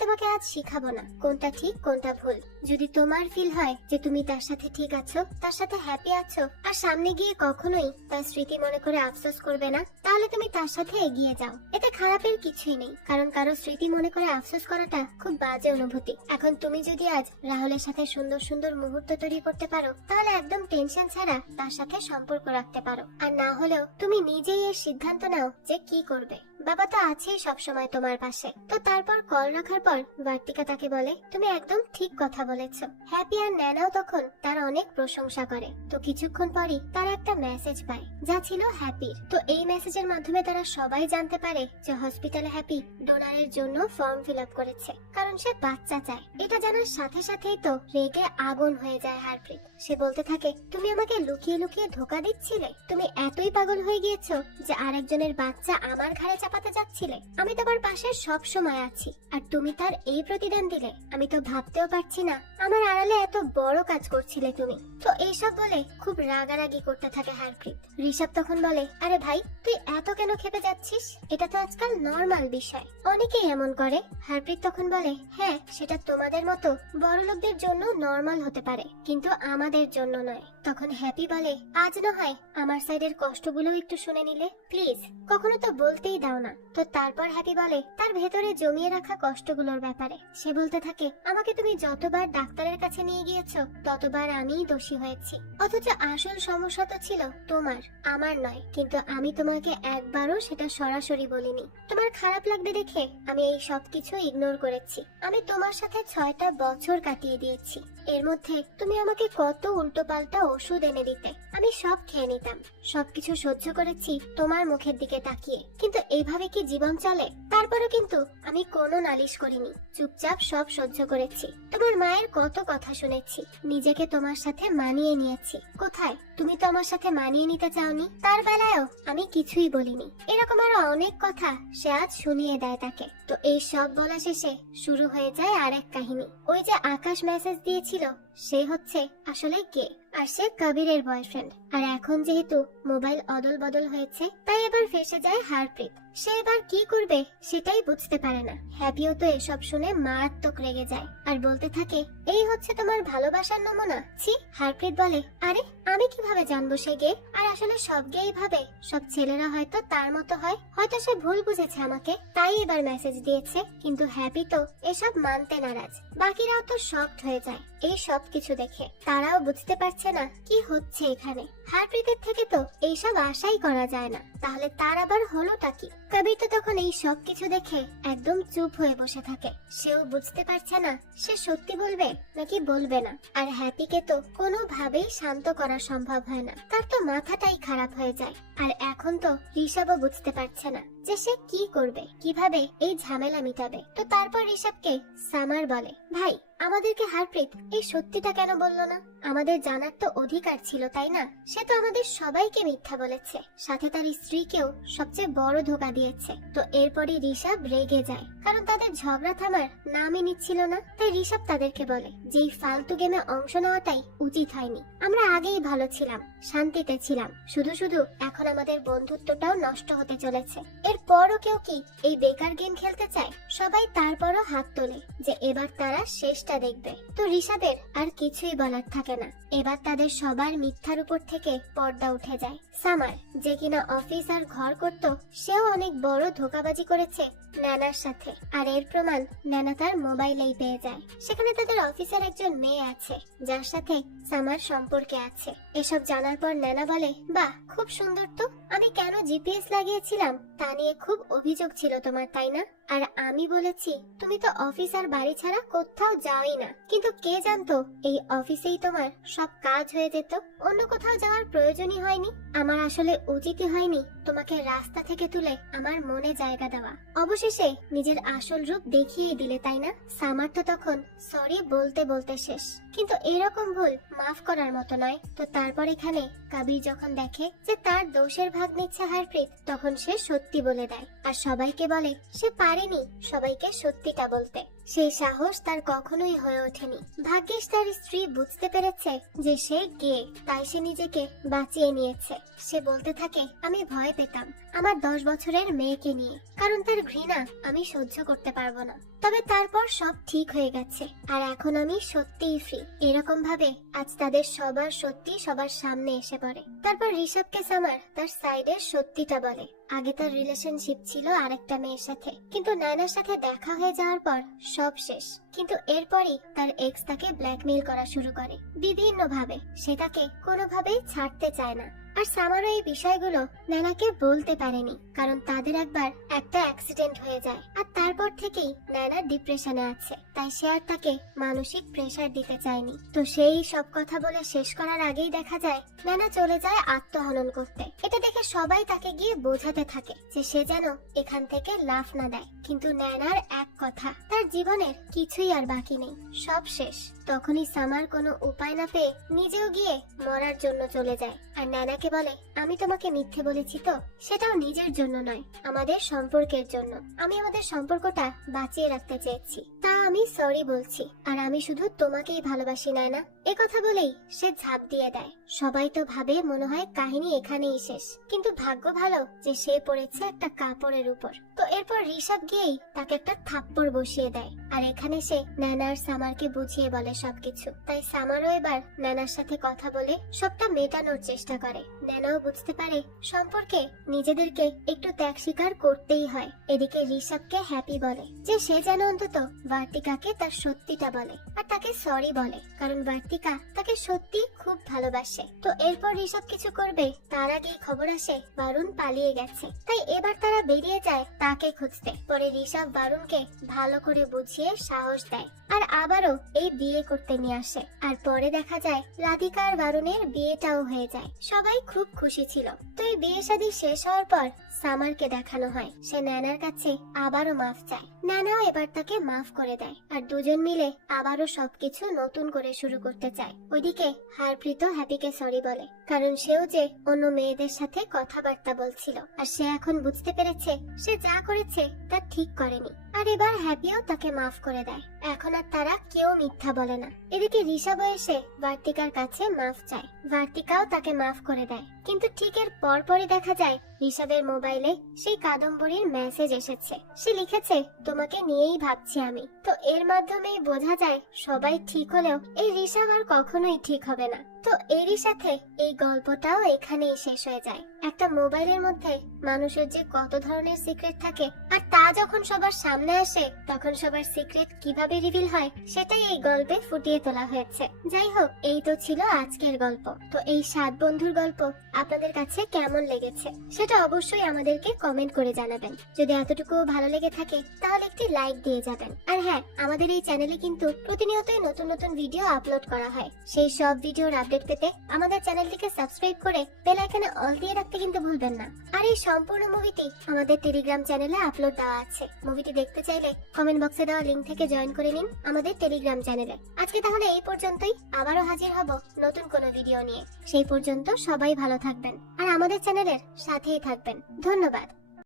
তোমাকে আজ শিখাবো না কোনটা ঠিক কোনটা ভুল। যদি তোমার ফিল হয় যে তুমি তার সাথে ঠিক আছো, তার সাথে হ্যাপি আছো, আর সামনে গিয়ে কখনোই তার স্মৃতি মনে করে আফসোস করবে না, তাহলে তুমি তার সাথে এগিয়ে যাও, এতে খারাপের কিছুই নেই, কারণ কারো স্মৃতি মনে করে আফসোস করাটা খুব বাজে অনুভূতি। এখন তুমি যদি আজ রাহুলের সাথে সুন্দর সুন্দর মুহূর্ত তৈরি করতে পারো, তাহলে একদম টেনশন ছাড়া তার সাথে সম্পর্ক রাখতে পারো, আর না হলেও তুমি নিজেই এর সিদ্ধান্ত নাও যে কি করবে। বাবা তো আছেই সবসময় তোমার পাশে। তো তারপর কল রাখার পর বার্তিকা তাকে বলে, তুমি একদম ঠিক কথা বলেছো। হ্যাপি আর ন্যানাও তখন তার অনেক প্রশংসা করে। তো কিছুক্ষণ পরই তারা একটা মেসেজ পায় যা ছিল হ্যাপির। তো এই মেসেজের মাধ্যমে তারা সবাই জানতে পারে যে হসপিটালে হ্যাপি ডোনারের জন্য ফর্ম ফিল আপ করেছে, কারণ সে বাচ্চা চায়। এটা জানার সাথে সাথেই তো রেগে আগুন হয়ে যায় হারপ্রীত। সে বলতে থাকে, তুমি আমাকে লুকিয়ে লুকিয়ে ধোকা দিচ্ছিলে, তুমি এতই পাগল হয়ে গিয়েছো যে আরেকজনের বাচ্চা আমার ঘাড়ে চাপাতে যাচ্ছিলে। আমি তোমার পাশে সব সময় আছি, আর তুমি তার এই প্রতিদান দিলে? আমি তো ভাবতেও পারছি না আমার আড়ালে এত বড় কাজ করছিলে তুমি। তো এইসব বলে খুব রাগারাগি করতে থাকে হারপ্রীত। ঋষভ তখন বলে, আরে ভাই তুই এত কেন খেপে যাচ্ছিস? এটা তো আজকাল নর্মাল বিষয়, অনেকেই এমন করে। হারপ্রীত তখন বলে, হ্যাঁ সেটা তোমাদের মতো বড় লোকদের জন্য নর্মাল হতে পারে, কিন্তু আমাদের জন্য নয়। তখন হ্যাপি বলে, আজ না হয় আমার সাইডের কষ্টগুলো একটু শুনে নিলে প্লিজ, কখনো তো বলতেই দাও না। তো তারপর হ্যাপি বলে তার ভেতরে জমিয়ে রাখা কষ্টগুলোর ব্যাপারে। সে বলতে থাকে, আমাকে তুমি যতবার ডাক্তারের কাছে নিয়ে গিয়েছো ততবার আমিই দোষী হয়েছি, অথচ আসল সমস্যা তো ছিল তোমার, আমার নয়। কিন্তু আমি তোমাকে একবারও সেটা সরাসরি বলিনি, তোমার খারাপ লাগবে দেখে আমি এই সব কিছু ইগনোর করেছি। আমি তোমার সাথে 6টা বছর কাটিয়ে দিয়েছি, এর মধ্যে তুমি আমাকে কত উল্টোপাল্টা ওষুধ এনে দিতে, আমি সব খেয়ে নিতাম। সবকিছু সহ্য করেছি তোমার মুখের দিকে তাকিয়ে, কিন্তু এইভাবে কি জীবন চলে? তারপরে কিন্তু আমি কোনো নালিশ করিনি, চুপচাপ সব সহ্য করেছি। তোমার মায়ের কত কথা শুনেছি, নিজেকে তোমার সাথে মানিয়ে নিয়েছি। কোথায়? তুমি তো আমার সাথে মানিয়ে নিতে চাওনি। তার বেলায়ও আমি কিছুই বলিনি। এরকম আরো অনেক কথা সে আজ শুনিয়ে দেয় তাকে। তো এই সব বলা শেষে শুরু হয়ে যায় আরেক কাহিনী। ওই যে আকাশ মেসেজ দিয়েছিল, সে হচ্ছে আসলে কে, আর সে কবিরের বয়ফ্রেন্ড। আর এখন যেহেতু মোবাইল অদল বদল হয়েছে, তাই এবার ফেসে যায় হারপ্রীত। সে এবার কি করবে সেটাই বুঝতে পারে না। হ্যাপিও তো এসব শুনে মারাত্মক রেগে যায় আর বলতে থাকে, এই হচ্ছে তোমার ভালোবাসার নমুনা? ছি। হারপ্রীত বলে, আরে আমি কিভাবে জানবো সে গে? আর আসলে সব গেই ভাবে সব ছেলেরা হয়তো তার মতো হয়, হয়তো সে ভুল বুঝেছে আমাকে, তাই এবার মেসেজ দিয়েছে। কিন্তু হ্যাপি তো এসব মানতে নারাজ। বাকিরাও তো শকড হয়ে যায় এই সব কিছু দেখে। তারাও বুঝতে পারছে না কি হচ্ছে এখানে। হারপ্রীতের থেকে তো এইসব আশাই করা যায় না, তাহলে তার আবার হলোটা কি? কবির তো তখন এই সব কিছু দেখে একদম চুপ হয়ে বসে থাকে। সেও বুঝতে পারছে না সে সত্যি বলবে নাকি বলবে না। আর হ্যাপিকে তো কোনোভাবেই শান্ত করা সম্ভব হয় না, তার তো মাথাটাই খারাপ হয়ে যায়। আর এখন তো ঋষভও বুঝতে পারছে না যে সে কি করবে, কিভাবে এই ঝামেলা মিটাবে। তো তারপর ঋষভকে সামার বলে, ভাই আমাদেরকে হারপ্রীত এই সত্যিটা কেন বললো না? আমাদের জানার তো অধিকার ছিল, তাই না? সে তো আমাদের সবাইকে মিথ্যা বলেছে, সাথে তার স্ত্রীকেও সবচেয়ে বড় ধোঁকা দিয়েছে। তো এরপরই ঋষভ রেগে যায়, কারণ তাদের ঝগড়া থামার নামই নিচ্ছিল না। তাই ঋষভ তাদেরকে বলে যে এই ফালতু গেমে অংশ নেওয়াটাই উচিত হয়নি। আমরা আগেই ভালো ছিলাম, শান্তিতে ছিলাম, শুধু শুধু এখন আমাদের বন্ধুত্বটাও নষ্ট হতে চলেছে। এরপরও কেউ কি এই বেকার গেম খেলতে চায়? সবাই তারপরও হাত তোলে যে এবার তারা শেষটা দেখবে। তো ঋষভের আর কিছুই বলার থাকে না। এবার তাদের সবার মিথ্যার উপর থেকে পর্দা উঠে যায়। সামার, যে কিনা অফিস আর ঘর করত, সেও অনেক বড় ধোঁকাবাজি করেছে নানার সাথে। আর এর প্রমাণ নানা তার মোবাইলেই পেয়ে যায়। সেখানে তাদের অফিসের একজন মেয়ে আছে যার সাথে সামার সম্পর্কে আছে। এসব জানার পর নানা বলে, বাহ খুব সুন্দর তো, আমি কেন জিপিএস লাগিয়েছিলাম তা নিয়ে খুব অভিযোগ ছিল তোমার, তাই না? আর আমি বলেছি তুমি তো অফিস আর বাড়ি ছাড়া কোথাও যাওই না, কিন্তু কে জানতো এই অফিসেই তোমার সব কাজ হয়ে যেত, অন্য কোথাও যাওয়ার প্রয়োজনই হয়নি। আমার আসলে উচিতই হয়নি তোমাকে রাস্তা থেকে তুলে আমার মনে জায়গা দেওয়া। অবশেষে নিজের আসল রূপ দেখিয়ে দিলে, তাই না? সামার তো তখন সরি বলতে বলতে শেষ, কিন্তু এরকম ভুল মাফ করার মতো নয়। তো তারপর এখানে কবির যখন দেখে যে তার দোষের ভাগ নিচ্ছে হারপ্রীত, তখন সে সত্যি বলে দেয় আর সবাইকে বলে সে পারেনি সবাইকে সত্যিটা বলতে। সেই সাহস তার কখনোই হয়ে ওঠেনি। ভাগ্যিস তার স্ত্রী বুঝতে পেরেছে যে সে গে, তাই সে নিজেকে বাঁচিয়ে নিয়েছে। সে বলতে থাকে, আমি ভয় পেতাম আমার 10 বছরের মেয়েকে নিয়ে, কারণ তার ঘৃণা আমি সহ্য করতে পারবো না। তবে তারপর সব ঠিক হয়ে গেছে আর এখন আমি সত্যিই ফ্রি। এরকম ভাবে আজ তাদের সবার সত্যি সবার সামনে এসে পড়ে। তারপর ঋষভকে সামার তার সাইডের সত্যিটা বলে। আগে তার রিলেশনশিপ ছিল আরেকটা মেয়ের সাথে, কিন্তু নানার সাথে দেখা হয়ে যাওয়ার পর সব শেষ। কিন্তু এরপরই তার এক্স তাকে ব্ল্যাকমেইল করা শুরু করে বিভিন্ন ভাবে। সে তাকে কোনোভাবেই ছাড়তে চায় না। আর সামারও এই বিষয়গুলো নানাকে বলতে পারেনি, কারণ তাদের একবার একটা অ্যাক্সিডেন্ট হয়ে যায় আর তারপর থেকেই নানা ডিপ্রেশনে আছে। তাই সে আর তাকে মানসিক প্রেসার দিতে চায়নি। তো সেই সব কথা বলে শেষ করার আগেই দেখা যায় নানা চলে যায় আত্মহনন করতে। এটা দেখে সবাই তাকে গিয়ে বোঝাতে থাকে যে সে যেন এখান থেকে লাফ না দেয়। কিন্তু নানার এক কথা, তার জীবনের কিছুই আর বাকি নেই, সব শেষ। তখনই সামার কোনো উপায় না পেয়ে নিজেও গিয়ে মরার জন্য চলে যায়। আর নানাকে বলে, আমি তোমাকে মিথ্যে বলেছি তো, সেটাও নিজের জন্য নয়, আমাদের সম্পর্কের জন্য। আমি আমাদের সম্পর্কটা বাঁচিয়ে রাখতে চেয়েছি, তা আমি সরি বলছি। আর আমি শুধু তোমাকেই ভালোবাসি নানা। এ কথা বলেই সে ঝাঁপ দিয়ে দেয়। সবাই তো ভাবে মনে হয় কাহিনী এখানেই শেষ, কিন্তু ভাগ্য ভালো যে সে পড়েছে একটা কাপড়ের উপর। তো এরপর ঋষভ গিয়েই তাকে একটা থাপ্পড় বসিয়ে দেয়। আর এখানে সে নানা আর সামারকে বুঝিয়ে বলে সবকিছু। তাই সামারও এবার নানার সাথে কথা বলে সবটা মেটানোর চেষ্টা করে। নানাও বুঝতে পারে সম্পর্কে নিজেদেরকে একটু ত্যাগ স্বীকার করতেই হয়। এদিকে ঋষভকে হ্যাপি বলে যে সে যেন অন্তত বার্তিকাকে তার সত্যিটা বলে আর তাকে সরি বলে, কারণ বার্তিকা তাকে সত্যি খুব ভালোবাসে। তো এরপর ঋষভ কিছু করবে তার আগেই খবর আসে বারুণ পালিয়ে গেছে। তাই এবার তারা বেরিয়ে যায় তাকে খুঁজতে। পরে ঋষভ বারুণকে ভালো করে বুঝিয়ে সাহস দেয় আর আবারও এই বিয়ে করতে নিয়ে আসে। আর পরে দেখা যায় রাধিকা আর বারুণের বিয়েটাও হয়ে যায়। সবাই খুব খুশি ছিল। তো এই বিয়ে শাদী শেষ হওয়ার পর সামারকে দেখানো হয় সে ন্যানার কাছে আবারও মাফ চায়। ন্যানাও এবার তাকে মাফ করে দেয় আর দুজন মিলে আবারও সবকিছু নতুন করে শুরু করতে চায়। ওইদিকে হারপ্রীত হ্যাপিকে সরি বলে, কারণ সেও যে অন্য মেয়েদের সাথে কথাবার্তা বলছিল আর সে এখন বুঝতে পেরেছে সে যা করেছে তা ঠিক করেনি। আর এবার হ্যাপিও তাকে মাফ করে দেয়। এখন আর তারা কেউ মিথ্যা বলে না। এদিকে ঋষভও এসে বার্তিকার কাছে মাফ চায়। বার্তিকাও তাকে মাফ করে দেয়। কিন্তু ঠিক এর পরপরই দেখা যায় ঋষভের মোবাইলে সেই কাদম্বরীর মেসেজ এসেছে। সে লিখেছে, তোমাকে নিয়েই ভাবছি আমি। তো এর মাধ্যমেই বোঝা যায় সবাই ঠিক হলেও এই ঋষভ আর কখনোই ঠিক হবে না। তো এরই সাথে এই গল্পটাও এখানেই শেষ হয়ে যায়। একটা মোবাইলের মধ্যে মানুষের যে কত ধরনের সিক্রেট থাকে আর তা যখন সবার সামনে আসে তখন সবার সিক্রেট কিভাবে রিভিল হয় সেটাই এই গল্পে ফুটিয়ে তোলা হয়েছে। যাই হোক, এই তো ছিল আজকের গল্প। তো এই 7 বন্ধুর গল্প আপনাদের কাছে কেমন লেগেছে সেটা অবশ্যই আমাদেরকে কমেন্ট করে জানাবেন। যদি এতটুকু ভালো লেগে থাকে তাহলে একটি লাইক দিয়ে যাবেন। আর হ্যাঁ, আমাদের এই চ্যানেলে কিন্তু প্রতিনিয়তই নতুন নতুন ভিডিও আপলোড করা হয়। সেই সব ভিডিওর আপডেট পেতে আমাদের চ্যানেলটিকে সাবস্ক্রাইব করে বেল আইকনে অল দিয়ে রাখতে কিন্তু ভুলবেন না। আর এই সম্পূর্ণ মুভিটি আমাদের টেলিগ্রাম চ্যানেলে আপলোড দেওয়া আছে। মুভিটি দেখতে চাইলে কমেন্ট বক্সে দেওয়া লিংক থেকে জয়েন করে নিন আমাদের টেলিগ্রাম চ্যানেলে। আজকে তাহলে এই পর্যন্তই। আবারও হাজির হব নতুন কোনো ভিডিও নিয়ে। সেই পর্যন্ত সবাই ভালো থাকবেন আর আমাদের চ্যানেলের সাথেই থাকবেন। ধন্যবাদ।